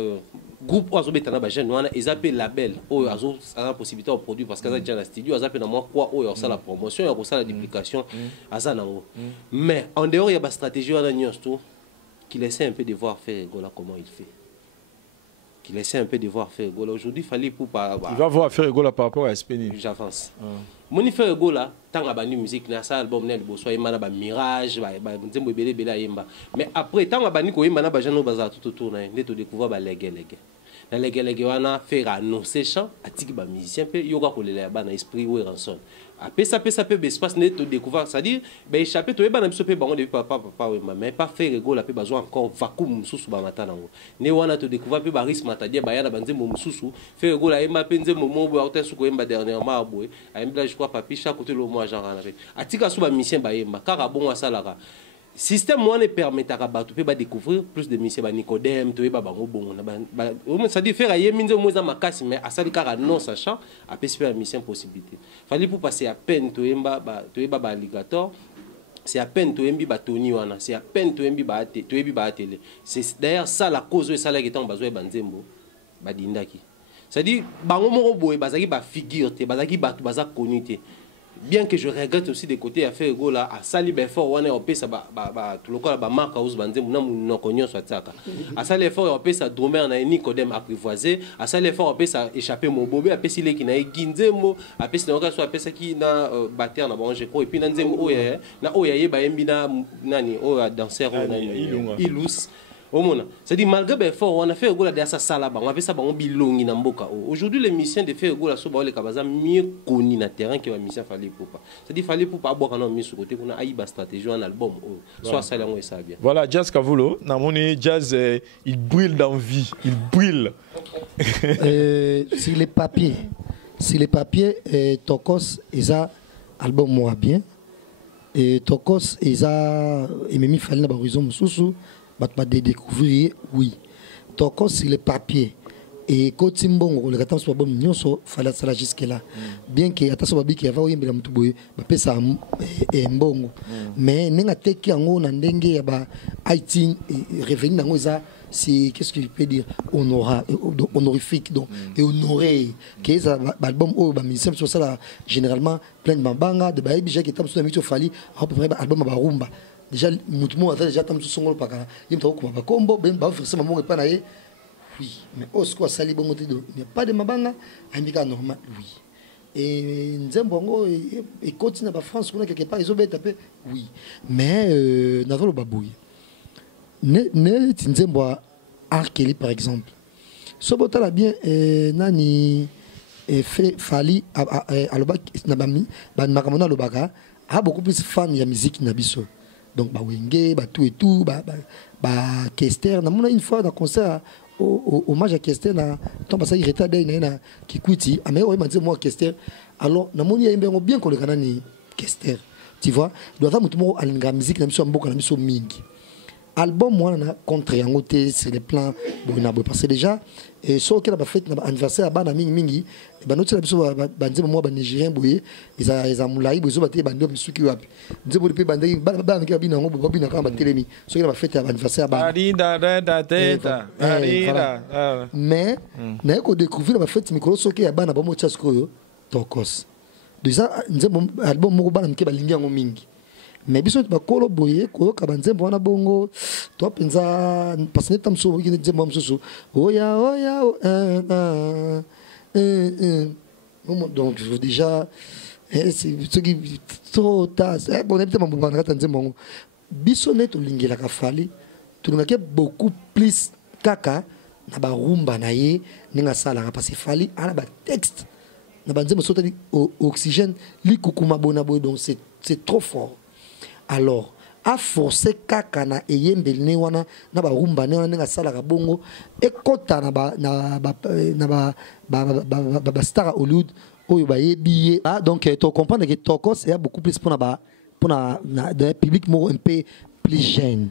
groupe oiseau betana ba jeune wana ils appellent label o azo a possibilité de produire parce que ça déjà la studio ils appellent moi quoi o ça la promotion et ça la duplication asa nango mais en dehors il y a ba stratégie wana nyos tout qui laisse un peu de voir faire Gola comment il fait qu'il essaie un peu de voir faire Egola. Aujourd'hui, il fallait pour pas. Il va voir faire Egola par rapport à Espeni. J'avance. Mon il fait Egola, tant que la musique, na ça album nel, soit il m'a mirage, nzembo belé belé yemba. Mais après, tant que la bani ko yemba na bajano bazar tout autour na, ne te découvrir ba légué. Na légué wana faire annoncer chant, atiki ba musicien pe yoga ko lele ba na esprit ou ranson. Après ça peut espace ne te découvrir, c'est-à-dire ben échapper to yeba na biso pe bango depuis papa wemba, mais pas faire Egola pe besoin encore vacuum susu ba matana ngo. Ne wana te découvrir pe ba risque matadia ba yana banzembo mususu, faire Egola yemba pe nzembo mo bo auteur suko yemba dernièrement boy, ayemba je crois papi chaque côté le mois genre atika sous ba mission ba yemba kaka bon asalaka. Système moi ne permet à rabattre peut pas découvrir plus de missions ba Nicodème to ba bango bon na ça dit faire ayer minzo moza makasi mais asali kaka non sachant a perspective mission possibilité fallait pour passer à peine to ba alligator c'est à peine to yembi ba Tony wana c'est à peine to yembi ba télé c'est d'ailleurs ça la cause ça là qui est en besoin ba nzembo ba dindaki ça dit bango moko boy bazaki ba figure te bazaki ba bazak connu te. Bien que je regrette aussi des côtés à faire Egola à sali fort on est au ça tout le corps ba marque house banze muna no konyo soit ça à sali fort on ça dromer na Nicodème apprivoisé à sali fort on ça échapper mon bobé à pesi le qui na ginzemo à pesi na soit pesa qui na batteur na bon je crois et puis na nzemo oya na oya yeba yembi na nani oya danseur ilus. C'est-à-dire malgré fort on a fait Egola derrière ça sala on a fait ça on bilongi na mboka. Aujourd'hui les musiciens de faire Egola so ba les kabaza mieux connus na terrain que les musiciens fallait pour pas. C'est-à-dire fallait pour pas boire non mis sur côté qu'on a aïba stratégie un album soit ça là on ça bien. Voilà Jazz Kavulo, na moni Jazz il brille d'envie, il brille. Sur les papiers Tokos isa album moi bien et Tokos isa Ememi fallait na ba horizon mususu pas de découvrir oui Tokos sur les papiers et Kotimbongo le gâteau soit bon nyonso fallait ça jusque là bien que attention babi qui va oyembela mutu boye ba pesa mbongo mais nenga teki yango na ndenge ya ba IT revenu nango ça c'est qu'est-ce que je peux dire honorifique donc et honoré que ça album au ba musicien sur ça généralement plein de mabanga de ba bija qui tam sur mito fali à peu près album ba rumba déjà mutumo avait déjà tam songolo pakala yimta ko ba kombo ben ba forcément mon pas naé oui mais au quoi sali bongo te do il n'y a pas de mabanga ambika normal oui et nzembongo et continue ba France qu'on a quelque part ils ont tapé oui mais n'avons pas babouille ne tinzembo Arkeli par exemple sobota la bien nani fait fali aloba na bami ban makamona lobaka a beaucoup plus fan ya musique na biso. Donc ba wenge ba tout et tout ba Kester na mona une fois dans concert hommage à Kester na tomba ça il retardé na Kikuiti mais ouais m'a dit moi Kester alors na moni yembengo bien ko le kanani Kester tu vois doit avoir mutumo alinga musique na biso mboka na biso mingi album moi na contre yango te c'est les plans bon parce que déjà et so que la fête na anniversaire ba na mingi ba noti la biso ba nzema moi ba nigérien boye ils a moulai bozo ba te ba ndo misuki wapi nzebo pe ba ndai ba ngi abi na ngo ba bi na kamba telemi so que la fête ya anniversaire ba mais na ko découvrir la fête mikolo so que ya ba na ba mo tchasko yo Tokos déjà nzema album mo ba na mke ba lingi yango mingi mais biso ba kolo boye ko ka banzembo wana bongo to penza parce que tamso ki nzembo msusu oya donc déjà c'est ce qui trop tard bon peut-être mon bana ka nzembo biso net lingela ka fali to ngake beaucoup plus kaka na ba rumba na ye ninga sala parce que fali ana ba texte na banzembo sotali oxygène li kukuma bona boy donc c'est trop fort. Alors a forcé kaka na eyembelne wana na ba rumba ne wana nga sala ka bongo e kota na ba star Hollywood oyo ba yebiye donc tu comprends que Tokos est beaucoup plus pour un public un peu plus jeune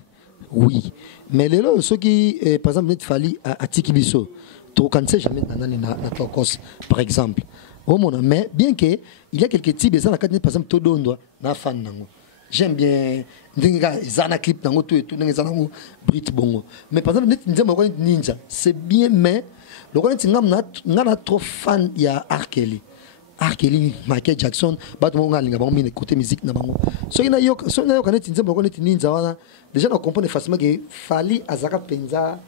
oui mais les là ceux qui par exemple net fali à Tikibiso tu connais jamais na Tokos par exemple mais bien que il y a quelques types ça la par exemple Todondo na fan nango. J'aime bien Zana clip dans tout et tout dans Brit Bongo. Mais par exemple, Ninja, c'est bien, mais le roi n'a trop fan il y a Arkeli, Michael Jackson, Batman Linga côté musique na bango. So il y a Ninja, déjà on comprend facilement que Fali Azaka Penza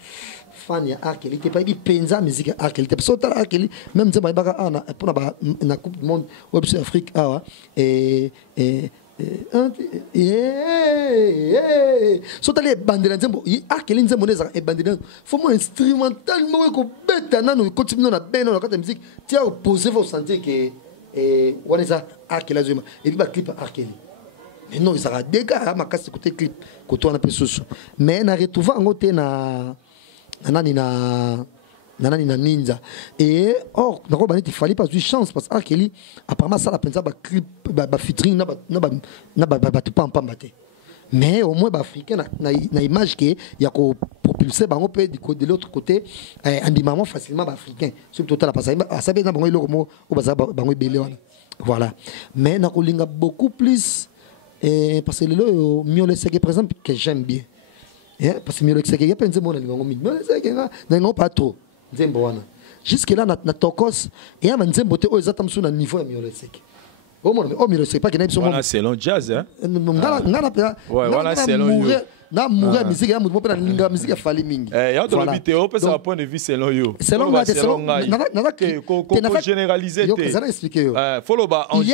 fan ya Arkeli te pas penza musique Arkeli te so ta Arkeli même nzembo ba ana pour na coupe du monde web sur Afrique awa so ta les bandela nzembo Arkeli nzembo neza e bandela faut mon instrumental mo ko beta nano continue na beno na kata musique tia opposer vos sentir que on est Arkeli azuma et puis ba clip Arkeli. Mais non, ils ont des gars, ma casse côté clip, côté on a peu sous. Mais na retrouvé en côté na ninja. Et or, na roba il fallait pas du chance parce que Arkeli apparemment ça la pensa ba clip ba featuring na ba tu pam baté. Mais au moins ba africain na image que il y a ko propulser ba on peut de l'autre côté andimament facilement ba africain. Surtout total parce que ça bien na bango ile ko o ba bango belé wana. Voilà. Mais na ko linga beaucoup plus. Parce que le mieux c'est que par exemple que j'aime bien parce que mieux c'est que y a plein de monde mieux c'est que non pas trop nzembo wana jusque là na tokos et un nzembo te o exactement sur le niveau mieux c'est que au moins mieux c'est pas que n'importe voilà c'est long jazz hein voilà c'est long na mourir musique ya mutu mopena linga musique ya fali mingi ya to le vidéo parce que point de vue c'est long yo c'est long là c'est long na que généraliser te ça expliquer yo follow ba il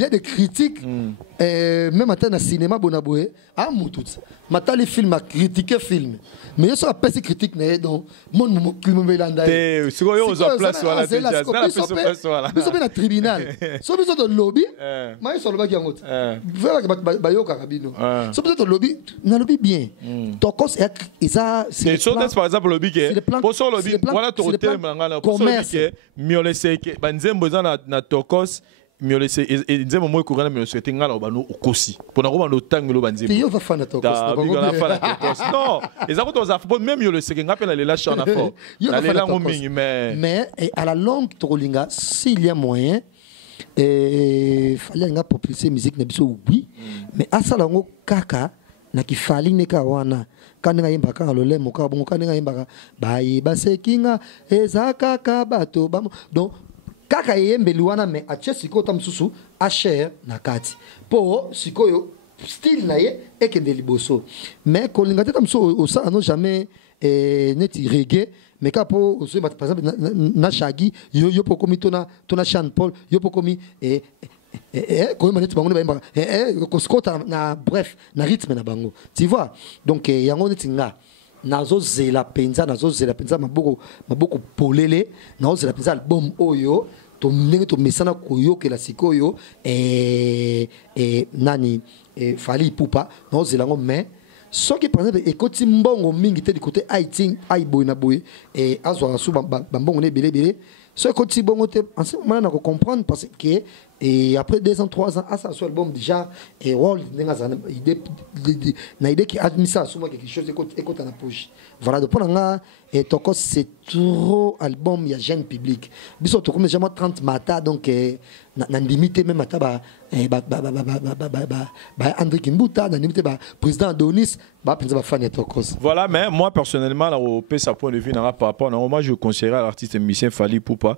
y a des critiques même à un cinéma bonaboué à Moutout maintenant les films à critiquer film mais il y a pas ces critiques donc mon climat belanda c'est quoi on a place voilà c'est là ils sont bien à tribunal sont bien dans le lobby mais ils sont là qui en route bayo karabino sont bien dans le lobby na lobby bien tokos et ça c'est par exemple le lobby pour ça le lobby voilà ton hôtel mangala pour ça que mieux laisser que banzembo na tokos miolese nzembo moyo kokana miolese ngala obano okosi pona ko bano tangelo banzembo yo va fana tokos non ezako to za fo même miolese ngape na lela chana fort na lela ngomingi mais à la longue tolinga s'il y a moyen fallait nga propulser musique na biso oui mais asala ngo kaka na kifali neka wana kana yimba ka lole moka bongo kana yimba ba basekinga ezaka ka bato donc kaka yembeli wana me ache siko tam susu a cher na kati po sikoyo style na ye ekende liboso mais kolinga te tam so ça non jamais neti reggae mais kapo par exemple na shagi yo pokomi tona Sean Paul yo pokomi quand même bango ba koskota na bref na rythme na bango tu vois donc yango neti nga nazo zela penza maboko polele nazo zela penza album oyo to ndenge to mesana koyokela sikoyo nani Fally Ipupa nazo zela ngo mais soki par exemple ekoti mbongo mingi te du côté Haïti aiboy na boy azwa su mbongo ne belé so ekoti bongo te en ce moment na ko comprendre parce que et après 2 ans 3 ans à ça sur album déjà et world na idée qui admis ça souvent quelque chose écoute na poche voilà donc pour nga et toko c'est trop album ya jeune public biso to comme jamais 30 mata donc na limité même mata ba André Kimbuta na limité ba président Adonis ba penza ba fan tokos voilà mais moi personnellement là au sa point de vue na par rapport moi je conseillerais à l'artiste musicien Fally Ipupa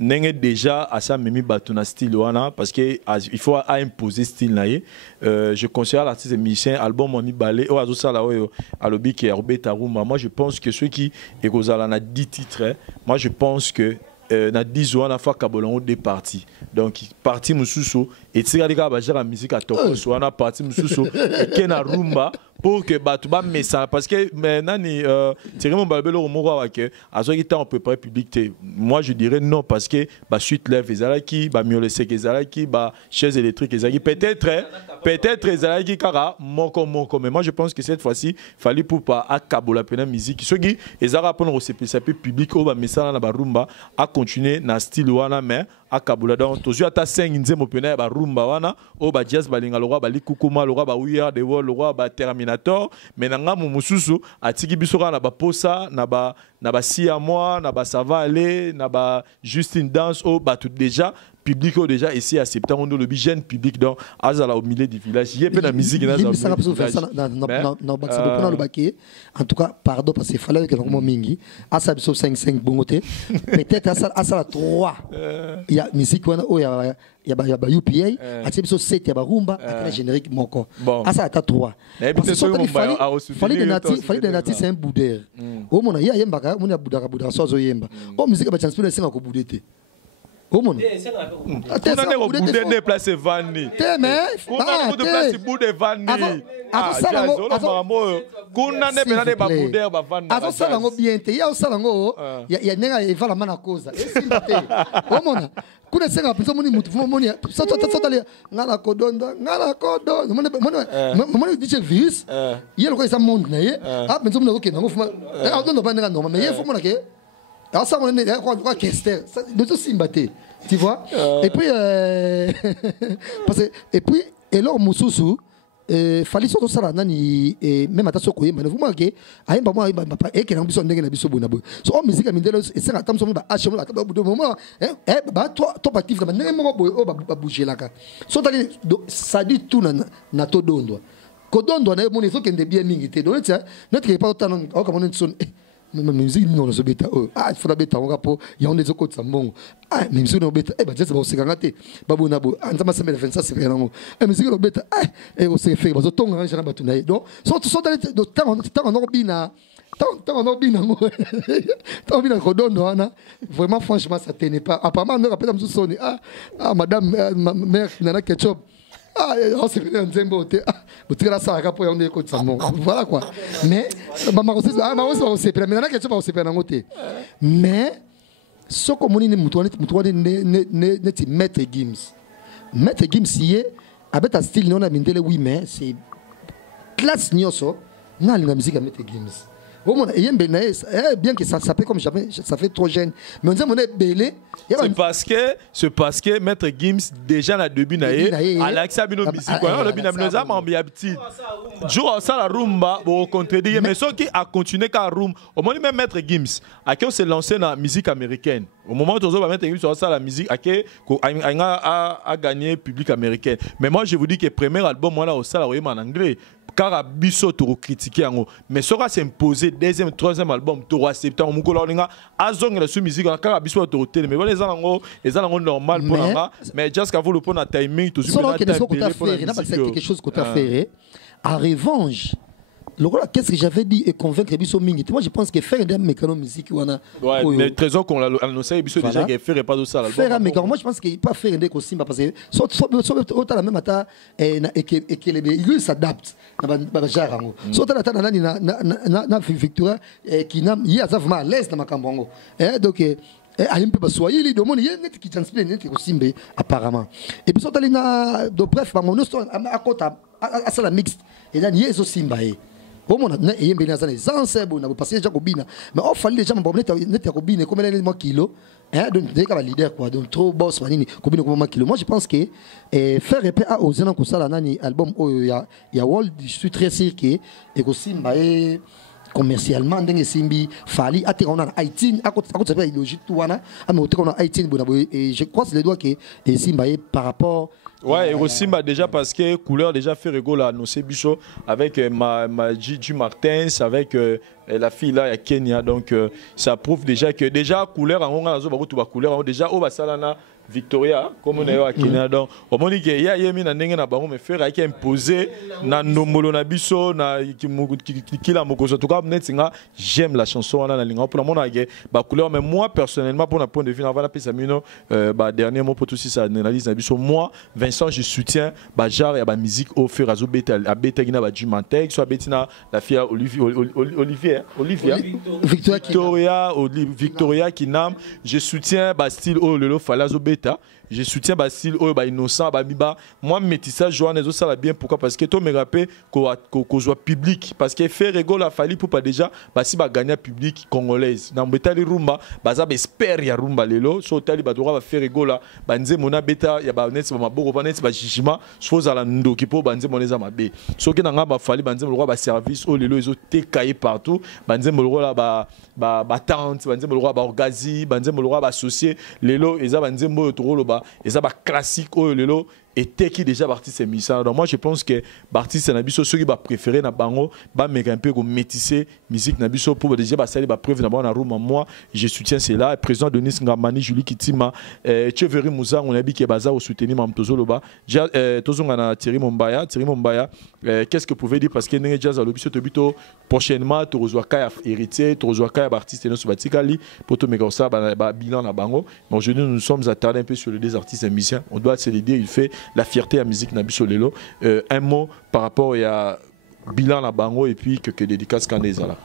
n'est déjà à ça mimi batuna style wana parce que il faut imposer style naie je conseille à l'artiste musicien album on y balé o azo sala o alobi qui Herbert Taruma moi je pense que ceux qui ekozala na 10 titres moi je pense que na 10 wana fa kabolongo des parties donc partie mususu et tira les gars ba la musique à tokos wana partie mususu et na rumba pour que batuba message parce que nani tirer mon balbelo moko wa que azo ki temps on peut pas public moi je dirais non parce que ba suite lève ezalaki ba miolese ezalaki ba chaise électrique ezalaki peut-être ezalaki kara moko mais moi je pense que cette fois-ci Fally Ipupa a kabola pena musique ceux qui ezara pour le public au ba message na ba rumba a continuer na style wana mais a kabola donc toujours ata 5 nzembo pena ba rumba wana o ba jazz balinga lo ba likukuma lo ba we are the world lo ba terminator mais nanga mususu atiki biso na ba posa na ba si à moi na ba ça va aller na ba Justine Dance o ba tout déjà public au déjà essayé accepter on le jeune public dans azala au milieu du village il y a la musique en tout cas pardon parce qu'il fallait que vraiment mingi asa biso 5 bongote peut-être asa 3 il y a musique il y a UPA ati biso 7 ya barumba ati générique moko asa ata 3 fallait de nati c'est un boudeur au mona ya yembaka mona boudara sozo yemba o musique ba chance pour ko boudete au monde. On a des places vanni. On a des places boudé vanni. Ah, tu vois et puis et puis alors Moussousou fallait surtout ça nani même à ta soko yemba vous marquez ayemba moi et que n'ambition ndenge na biso bona boy so musique a mindelo et ça tam so ba achemo la bout de moment ba top actif comme ndenge mo boy o ba bouger là ka so tali ça dit tout na to dondo ko dondo na mo ne so kende bien mingi te donc notre pas autant o comme on son mais musique non le bêta il faut bêta on rapport il y a on des autres ça bon même si on bêta bah c'est bon c'est gangate babu nabo anzama sema defense ça c'est rien musique le bêta on s'est fait bazo tonga ngana batuna donc so dans temps on bina tant on bina tant bina kodondo ana vraiment franchement ça tenait pas apparemment on rappelle comme sonné madame mère nana ketchup on s'est fait un zembo ça voilà quoi mais mais ce que Maître Gims avec un style non amindele oui mais c'est classe nyoso na la musique à Maître Gims bien que ça s'appelle comme jamais ça fait trop jeune mais on dit mon est belé c'est parce que Maître Gims déjà na début naé Alexa bino musique quoi le bina binoza mambi petit jour ça la rumba bon contredire mais ceux qui a continué qu'à rumba au moment même Maître Gims à qui on s'est lancé dans la musique américaine au moment où on va Maître Gims sur ça la musique à qui a gagné public américain mais moi je vous dis que premier album moi là au ça la en anglais car à biso to critiquer en mais sera s'imposer deuxième troisième album to accepter on mukolo linga azong la sous musique car à biso to télé mais les gens normal pour moi mais juste qu'à vous le prendre timing tout sur la quelque chose qu'on t'a fait en revanche qu'est-ce que j'avais dit et convaincre Bisso Mingi. Moi je pense que faire des mécanos musique ou mais trésor qu'on l'a annoncé Bisso déjà qu'il fait pas de ça faire un mécano moi je pense qu'il pas faire des costumes parce que autant la même ata et que les s'adaptent na genre so ta na Victoria qui n'a y a vraiment à l'aise dans makambongo donc alim pe baswahili do moni net qui transpire net ko simbe apparemment et puis so talina do bref ba mono à kota à ça la mixte et là yeso simba bon mon na yembe na zane zanse bo na passer déjà kobina mais on fallait déjà mon net kobina comme les mois kilo donc dès que la leader quoi donc trop boss manini kobina comme kilo moi je pense que faire répéter à ozena ko sala nani album ya world je suis très sûr que et ko simba commercialement ndenge simbi fali ate on a Haïti à côté ça fait logique tout wana mais on a Haïti et je croise les doigts que simba par rapport ouais et aussi déjà parce que couleur déjà fait rigolo à annoncé Bicho avec ma Gigi Martins avec la fille là à Kenya donc ça prouve déjà que déjà couleur on a ba couleur déjà au basalana Victoria comme on est à Kenya donc au moment que ya yemi na ndenge na bango me faire qui imposer na nombolo na biso na kila mokoso tout cas netinga j'aime la chanson na linga pour mon age ba couleur mais moi personnellement pour un point de vue avant la pesa mino dernier mot pour tout ça analyse na biso moi Vincent je soutiens ba genre ya ba musique au fur à beta à beta gina ba Jumantek soit betina la fille Victoria qui nam je soutiens ba style oh lelo falazo beta je soutiens Basile oh bah innocent bah miba moi métissage Joanne et ça va bien pourquoi parce que toi me rappelle qu'on soit public parce que faire rigolo a fallu pour pas déjà bah si bah gagner public congolaise dans betali rumba bah ça espère ya rumba lelo so tali bah doit faire rigolo bah nze mona beta ya bah net ba boko ba net ba jijima chose à la ndo qui pour bah nze moneza mabe so que nanga bah fallu bah nze le roi bah service oh lelo ils ont été caillé partout bah nze le roi là bah tante bah nze le roi bah orgazi bah nze le roi bah associé lelo ils a bah nze mo toro ba et ça classique au lelo et qui déjà artiste musicien. Donc moi je pense que artiste nabiso ceux qui va préférer na bango ba un peu comme métisser musique nabiso pour déjà ba salir ba preuve na ba na room moi je soutiens cela. Président Denis Ngamani Julie Kitima Cheveri Moussa on a dit que baza au soutenir mam tozoloba tozonga na Thierry Mombaya qu'est-ce que vous pouvez dire parce que n'est jazz à l'objet de buto prochainement tu reçois kaya héritier tu reçois kaya artiste no subatikali pour te mettre ça ba bilan na bango. Mais aujourd'hui nous sommes attardés un peu sur les deux artistes musiciens. On doit se le dire, il fait la fierté à musique Nabiso Lelo. Un mot par rapport à bilan la bango et puis que dédicace Kandezala.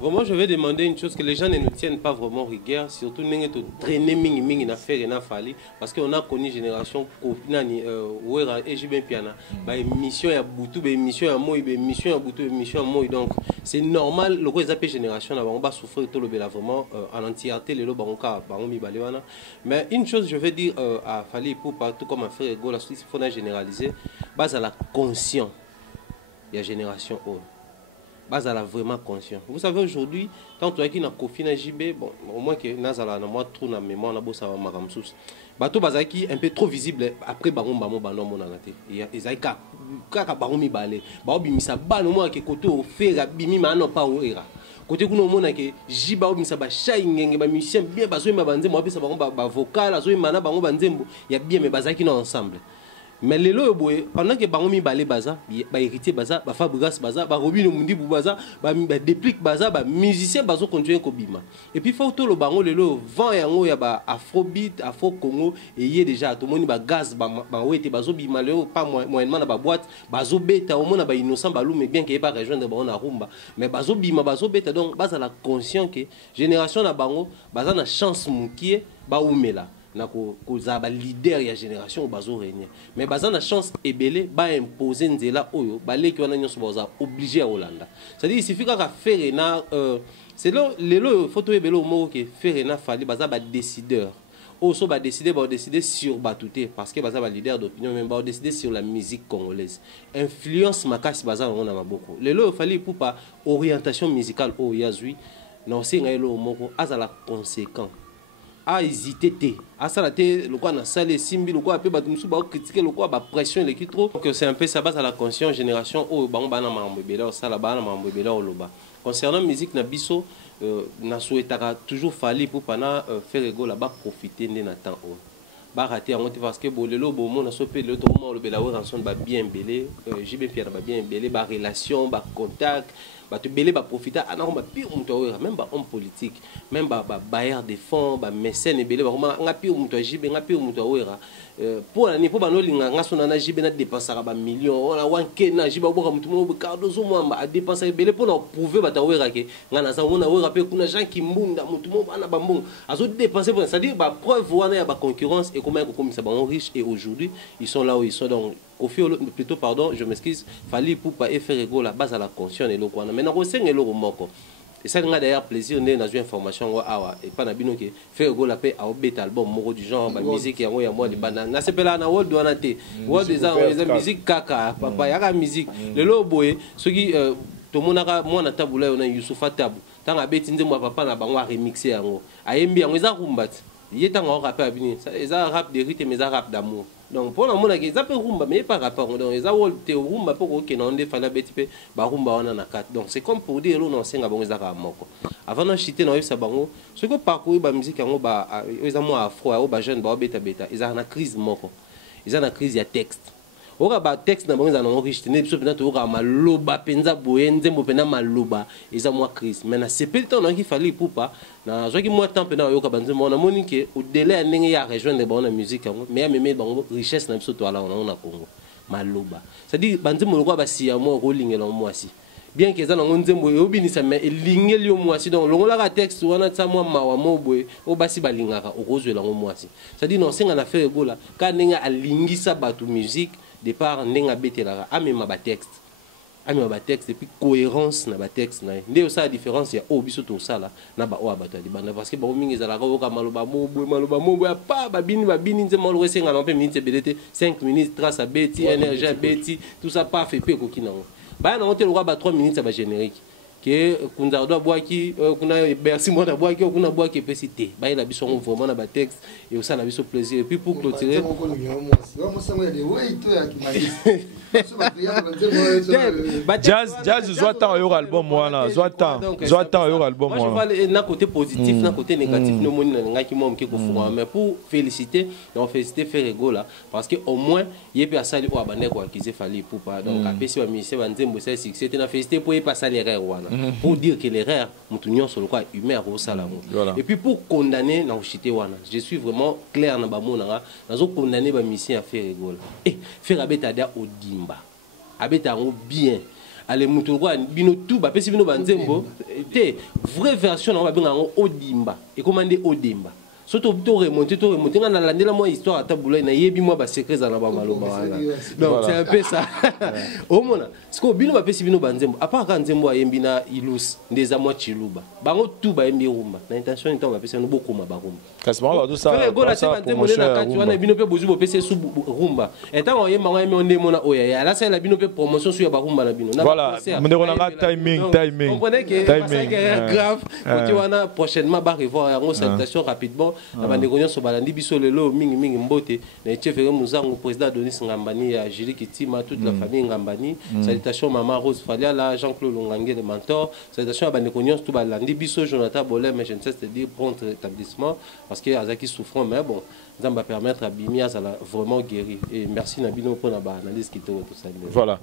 Vraiment, je vais demander une chose que les gens ne nous tiennent pas vraiment rigueur, surtout nous traîner mingi na faire na fali parce qu'on a connu génération nani ouera et jibin piana ba émission ya butu ba émission ya moi ba émission ya butu émission ya moi donc c'est normal le quoi appelle génération na ba souffrir tout le bela vraiment en entièreté les lo banka bango mi balewana. Mais une chose je vais dire à Fali pour partout comme à faire Ego la il faut généraliser base à la conscience il y a génération haut base à la vraiment conscient. Vous savez aujourd'hui, quand tu as qui na Kofi na JB, bon, au moins que nazala na moi trop na mémoire na bossa makamsus. Bato bazaki un peu trop visible après baron bamo bano mona ngate. Ils aïe kaka baron mi balé. Ba obimisa ba no moi ke koto o fera bimi mano pa o era. Côté kuno mona ke jiba obimisa ba shai ngenge ba musicien bien bazo ma banze mo apesa baron ba vocal azo mana bango banzembo ya bien mais bazaki na ensemble. Mais les lois, pendant que Baromi balé baza, ba héritier baza, ba Fabregas baza, ba Robin Mundi baza, ba déplique baza, ba musicien bazo continuer kobima. Et puis faut tout le baron les lois vent yango ya ba Afrobeat, Afro Congo et y est déjà tout monde ba gaz ba wete bazo bima le pas moyennement na ba boîte, bazo beta au monde ba innocent balou mais bien qu'il pas rejoindre baron na rumba. Mais bazo bima bazo beta donc base à la conscient que génération na bango baza na chance mukie ba oumela. Na ko zaba leader ya génération bazo régner mais baza na chance ebele ba imposer nzela oyo balé ki wana nyonso baza obligé à Hollanda c'est-à-dire il suffit qu'à faire na c'est là lelo photo ebele au moko que faire na fali baza ba décideur so ba décider sur batouté parce que baza ba leader d'opinion même ba décider sur la musique congolaise influence makasi baza on a beaucoup lelo fali pour pas orientation musicale o yazui non c'est ngelo moko azala conséquent a hésité à ça la té le quoi na salle simbi le quoi peu batumsu ba critiquer le quoi ba pression l'équipe trop que c'est un peu ça base à la conscience génération o bango bana mambo bela ça la bana mambo bela oloba concernant musique na biso na souhaitaka toujours Fali pour pana faire Ego là-bas profiter de na temps o ba rater en parce que bolelo bo mon na sopé le tout moment le bela ranson ba bien belé JB Pierre ba bien belé ba relation ba contact ba te belé ba profiter ana ba pire muto même ba homme politique même ba bailleur de fonds ba mécène belé ba nga pire muto JB nga pire muto wera pour la niveau ba no linga nga sona na JB na dépenser ba millions on a wanke na JB ba muto mo Cardozo mo a dépenser belé pour na prouver ba ta wera ke nga na sa mona wera pe kuna gens qui mbunda muto mo bana ba mbongo azo dépenser pour ça dire ba preuve wana ya ba concurrence et comment comme ça ba riche et aujourd'hui ils sont là où ils sont donc plutôt pardon je m'excuse Fali pour pas faire Ego la base à la conscience et l'eau mais na ko senga l'eau moko et ça nga d'ailleurs plaisir né na information awa et pas na bino ke faire Ego la paix à obet album moko du genre ba musique ya moi de bana na sepela na world wana te world des musique kaka papa ya musique le lo boye ce qui to monaka moi na tabula na Youssoufa Tabu tanga beti nzembo papa na bango remixer yango ayembi yango eza kumbati yeta nga rap abini eza rap de rythme mais rap d'amour donc pour la mona que ça peut rumba mais pas rapport donc eza wol te rumba pour que non de fala beti pe ba rumba wana na kat donc c'est comme pour dire lo non senga bango eza ka moko avant na chiter na yesa bango ce que parcourir ba musique yango ba eza mo afro o ba jeune ba beta eza na crise moko eza na crise ya texte oka ba texte na bango eza na riche ne biso pena to oka maloba penza boyenze mo pena maloba eza mo crise mais na sepeli temps na ki fali pour pas na joki moi temps pena yoka banze mo na monique au délai ndenge ya rejoindre ba na musique yango mais même bango richesse na biso to ala na Congo maloba c'est dire banze mo ko ba si ya mo ko lingela mo asi bien que ça na nzembo obinisa mais lingeli yo mo asi donc longola ka texte wana tsa mo mawa mo boye o basi balingaka o kozwela ngo mo asi c'est dire non singa na faire Ego la ka ndenge alingisa batu musique départ n'enga betelaka amema ba texte et puis cohérence na ba texte na ndé ça la différence ya o biso to sala na ba o abato di banda parce que ba mingi zalaka o ka maloba mo pa ba bini nzema lo senga na pe minute belete 5 minutes trace à beti énergie beti tout ça pas fait pe ko kinango ba na hotel ba 3 minutes ça ba générique que kunda doit boire qui kuna merci moi da boire qui kuna boire qui pesité ba il a biso vraiment na ba texte et aussi na biso plaisir et puis pour clôturer jazz zoata yo album moi zoata yo album moi moi je vois na côté positif na côté négatif no moni na ngaki mom ki ko fuma mais pour féliciter donc féliciter Ferrego là parce que au moins il peut asali pour abandonner quoi qu'ils aient fallu pour pas donc apesi ba ministère ba nzembo c'est succès na féliciter pour pas passer l'erreur wana pour dire que l'erreur mutunyo sur le quoi humain au salamu et puis pour condamner na chité wana je suis vraiment clair na ba mona na zo condamner ba mission à Ferrego là et faire abeta dia odimba abeta ngo bien ale mutu kwa bino tout ba pesi bino ba nzembo te vraie version na ba benga ngo odimba et commandé odimba surtout to remonter nga na landela moi histoire à tabula na yebi moi ba secret za na ba maloba wana donc c'est un peu ça au mona ce que bino ba pesi bino ba nzembo à part ka nzembo ayembi na ilus ndeza moi chiluba bango tout ba yembi rumba na intention nto ba pesi no bokoma ba rumba kasima ba tout ça go la teba nzembo na kati wana bino pe bozu bo pesi su rumba etant oyemba ngo yembi onde mona oya la sala bino pe promotion sur ba rumba na bino voilà ndeko na timing comprenez que c'est grave côté wana prochainement ba revoir ngo salutation rapidement abandeko nyonso balandi biso lelo mingi mbote na chefere muzango président Denis Ngambani ya Julie Kitima toute la famille Ngambani salutation maman Rose Faliala Jean-Claude Longangue le mentor salutation abandeko nyonso tout balandi biso Jonathan Bollet mais je ne sais te dire prompt rétablissement parce que azaki souffrant mais bon ça va permettre à Bimia ça vraiment guéri et merci Nabino pour la analyse qui tout ça voilà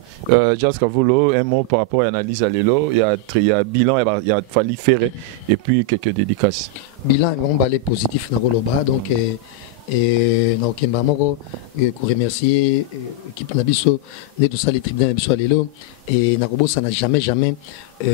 Jazz Kavulo un mot par rapport à l'analyse à l'élo il y a bilan il y a fallu faire et puis quelques dédicaces bilan on va aller positif dans Goloba donc donc mbamoko ko remercier équipe nabiso ne tout ça les tribunaux nabiso lelo et nakobo ça n'a jamais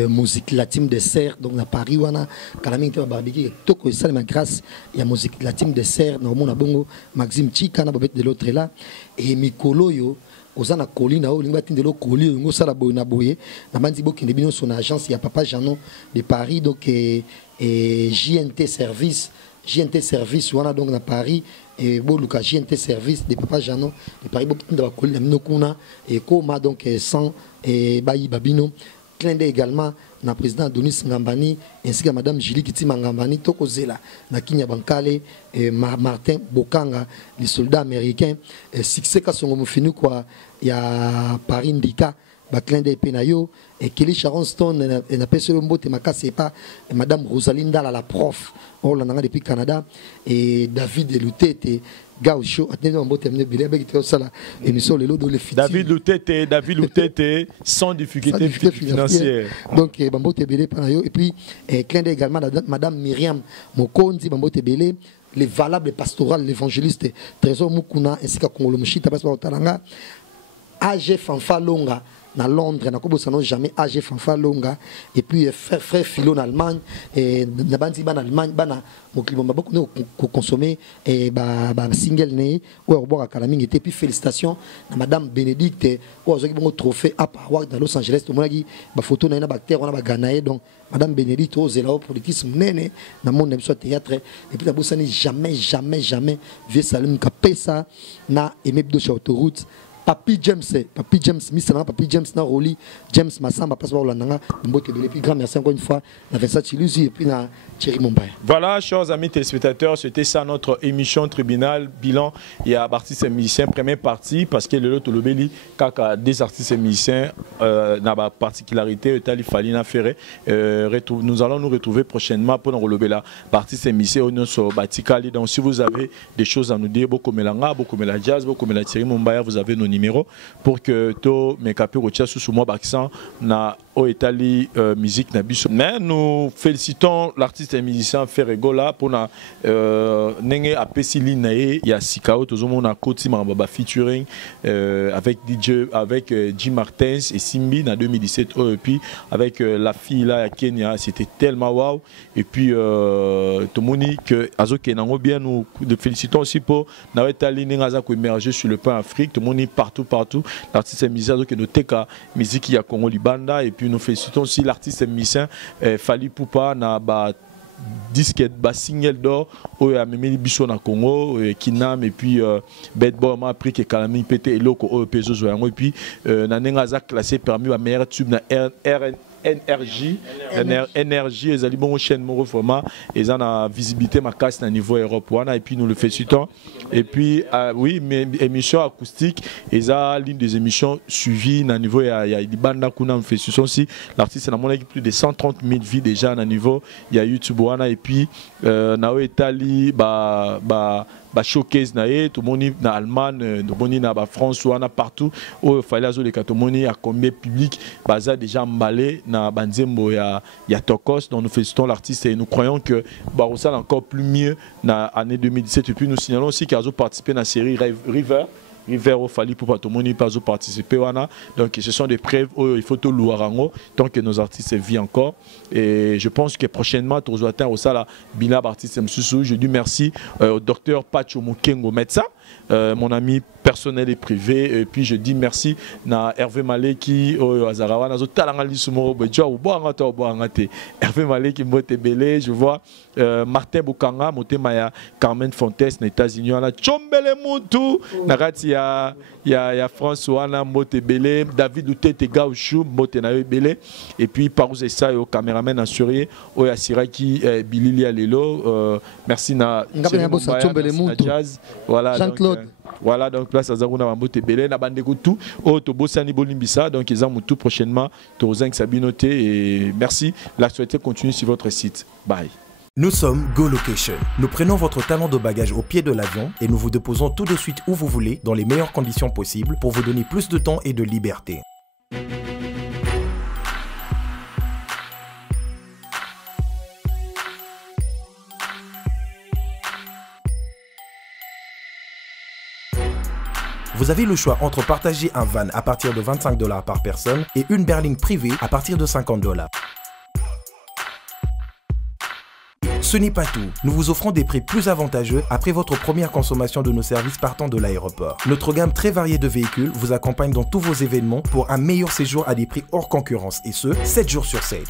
musique la team de serre donc na Paris wana kalami to barbecue to ko ça ma grâce il y a musique la team de serre na mona bongo Maxime Chika na babet de l'autre là et mikolo yo ozana colline o linga tindelo koli ngo sala boye na boye na bandi bokende bino son agence ya papa Janon de Paris donc JNT service wana donc na Paris et boluka JNT service de papa Janon de Paris bokende ba koli na mino kuna et koma donc sans et bayi babino clin d'œil également na président Denis Ngambani ainsi que madame Julie Kitima Ngambani tokozela na Kinya Bankale et Martin Bokanga les soldats américains succès ka songo mufinu kwa ya Paris Ndika ba clin d'œil penayo et Kelly Sharon Stone na peselo mbote makase pas madame Rosalinda la prof on l'a depuis Canada et David Lutete Gaucho attendez on bote mne bilé avec tout ça là émission le lot de David Lutete sans difficulté financière donc bambote belé panayo et puis clin d'œil également madame Myriam Mokonzi bambote belé les valables pastoral l'évangéliste Trésor Mukuna ainsi que Kongolo Mushita passe par Talanga AG Fanfa Longa na Londres na kobo sanon jamais AG Fanfa Longa et puis frère Philo en Allemagne et na bandi ban Allemagne bana mokili bomba beaucoup ko consommer et ba single né ou boire kalami et puis félicitations na madame Bénédicte ou azoki bongo trophée à Park dans Los Angeles to monaki ba photo na bactère on a ba ganaé donc madame Bénédicte aux élèves politisme nene na monde soit théâtre et puis la bosani jamais vieux Salim Kapesa na emebdo sur autoroute Papi James, Papi James na Roli, James Massamba passe par l'Ananga, Mbote Belé, puis grand merci encore une fois, na Vincent Chiluzi et puis na Thierry Mumbai. Voilà, chers amis téléspectateurs, c'était ça notre émission tribunal bilan. Il y a artistes et musiciens, première partie, parce que le lot Tolobeli, kaka des artistes et musiciens, n'a pas particularité, il fallait na faire. Nous allons nous retrouver prochainement pour nous relever la partie et musiciens au nom sur Batikali. Donc si vous avez des choses à nous dire, beaucoup melanga, beaucoup mela jazz, beaucoup mela Thierry Mumbai, vous avez nos numéro pour que to mes capes retia sous moi accent na au Italie musique na biso. Mais nous félicitons l'artiste et musicien Ferrego là pour na nenge apesili nae ya sikao tozomo na koti mababa featuring avec DJ avec Jim Martins et Simbi na 2017 et puis avec la fille là à Kenya, c'était tellement wow et puis tomoni que azoke nango bien nous félicitons aussi pour na Italie ninga ko émerger sur le plan Afrique tomoni partout l'artiste et musicien donc nous teka musique ya Congo Libanda et puis nous félicitons aussi l'artiste et musicien Fali Poupa na ba disque ba single d'or au amemeli biso na Congo Kinam et puis Bad Boy m'a appris que Kalami pété eloko au peso zo yango et puis na nenga za classé parmi ba meilleur tube na NRJ énergie et ali bon chaîne mon format et ça a visibilité ma casse à niveau Europe et puis nous le faisons et puis oui mais émission acoustique et ça l'une des émissions suivies à niveau il y a des bandes qu'on fait aussi l'artiste a monté plus de 130 000 vues déjà à niveau il y a YouTube et puis na Italie showcase tout le monde na Allemagne tout le monde na France ou partout où il fallait les catomoni à combien public ça déjà emballé na banzembo ya Tokos dont nous faisons l'artiste et nous croyons que ça encore plus mieux na année 2017 et puis nous signalons aussi qu'ils ont participé à la série River au Fali pour tout le monde pas participer donc ce sont des preuves où il faut tout louarango tant que nos artistes vivent encore et je pense que prochainement tous les atteindre au sala bilan artiste Msusu je dis merci au docteur Pacho Mukengo médecin mon ami personnel et privé et puis je dis merci na Hervé Malé qui au Azarawa na zo talangali sumo bejo ou boangate Hervé Malé qui mbote belé je vois Martin Bukanga motema Carmen Fontes na États-Unis na chombele muntu na kati ya François na mbote belé David Outete Gaouchou mbote na belé et puis Parouze ça au caméraman assuré au Asiraki Bilili Alelo merci na chombele muntu voilà Jean-Claude voilà donc place à Zaruna Mambote Belé na bande tout au Tobosani Bolimbisa donc ils ont tout prochainement Torzeng Sabinote et merci l'actualité continue sur votre site bye. Nous sommes Go Location. Nous prenons votre talon de bagage au pied de l'avion et nous vous déposons tout de suite où vous voulez dans les meilleures conditions possibles pour vous donner plus de temps et de liberté. Vous avez le choix entre partager un van à partir de 25 $ par personne et une berline privée à partir de 50 $. Ce n'est pas tout, nous vous offrons des prix plus avantageux après votre première consommation de nos services partant de l'aéroport. Notre gamme très variée de véhicules vous accompagne dans tous vos événements pour un meilleur séjour à des prix hors concurrence et ce, 7 jours sur 7.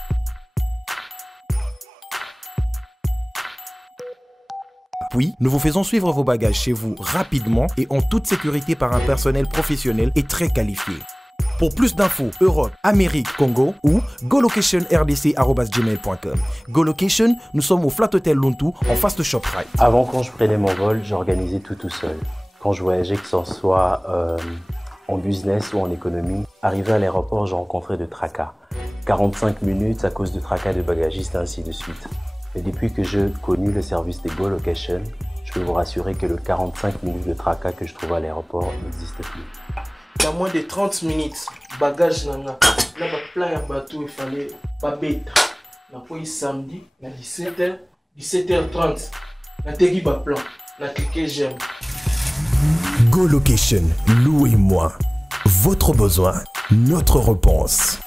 Puis, nous vous faisons suivre vos bagages chez vous rapidement et en toute sécurité par un personnel professionnel et très qualifié. Pour plus d'infos, Europe, Amérique, Congo ou golocation@gmail.com. GoLocation, nous sommes au Flat Hotel Luntu en face de ShopRite. Avant, quand je prenais mon vol, j'organisais tout seul. Quand je voyageais, que ce soit en business ou en économie, arrivé à l'aéroport, je rencontrais de tracas. 45 minutes à cause de tracas de bagagistes, ainsi de suite. Et depuis que j'ai connu le service de GoLocation, je peux vous rassurer que le 45 minutes de tracas que je trouve à l'aéroport n'existe plus. Il y a moins de 30 minutes, bagage nana. Là, plein de bateaux, il fallait pas bête. On a pris samedi, à 17h30. On a tegui ba plan. On a cliqué j'aime. GoLocation, louez-moi. Votre besoin, notre réponse.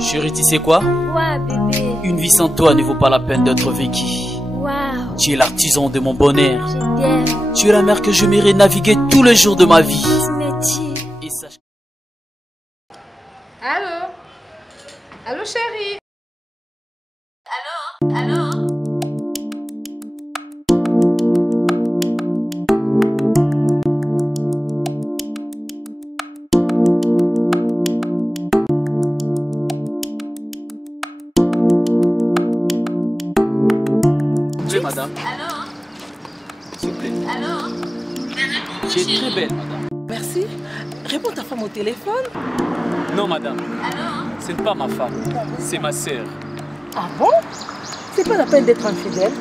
Chérie, tu sais quoi? Ouais, bébé. Une vie sans toi ne vaut pas la peine d'être vécue. Wow. Tu es l'artisan de mon bonheur. Je t'aime. Tu es la mer que je m'irai naviguer tous les jours de ma vie. Et sache... Allô? Allô, chérie? Allô? Allô? Madame. Allô? S'il vous plaît. Allô? Tu es très belle, madame. Merci. Réponds ta femme au téléphone. Non, madame. Allô? Ce n'est pas ma femme. C'est ma sœur. Ah bon? C'est pas la peine d'être infidèle.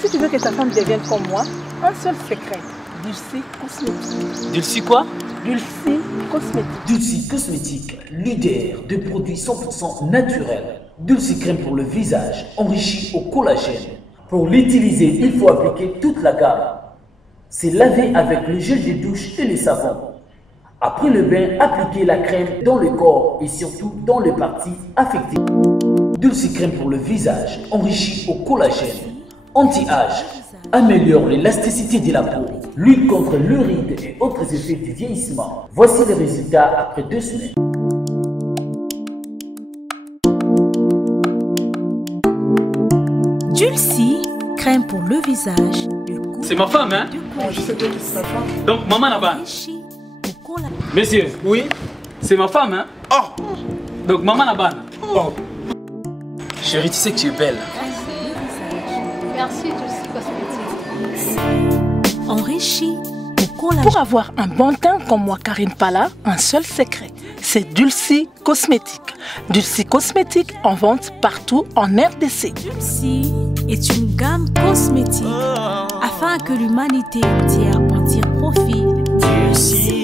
Si tu veux que ta femme devienne comme moi, un seul secret. Dulcie Cosmétique. Dulcie quoi? Dulcie Cosmétique. Dulcie Cosmétique, leader de produits 100% naturels. Dulcie crème pour le visage, enrichi au collagène. Pour l'utiliser, il faut appliquer toute la gamme. C'est laver avec le gel de douche et le savon. Après le bain, appliquez la crème dans le corps et surtout dans les parties affectées. Dulcie crème pour le visage, enrichi au collagène. Anti-âge, améliore l'élasticité de la peau, lutte contre le ride et autres effets du vieillissement. Voici les résultats après 2 semaines. Dulcie, crème pour le visage. C'est ma femme, hein? Je sais que c'est ta femme. Donc, maman là-bas. Monsieur. Oui? C'est ma femme, hein? Oh! Donc, maman Nabana. Oh. Chérie, tu sais que tu es belle. Merci, Dulcie Cosmétique. Enrichi au collagène. Pour avoir un bon teint comme moi, Karine Pala, un seul secret, c'est Dulcie Cosmétique. Dulcie Cosmétique en vente partout en RDC. Dulcie est une gamme cosmétique afin que l'humanité entière en tire profit. Dulcie.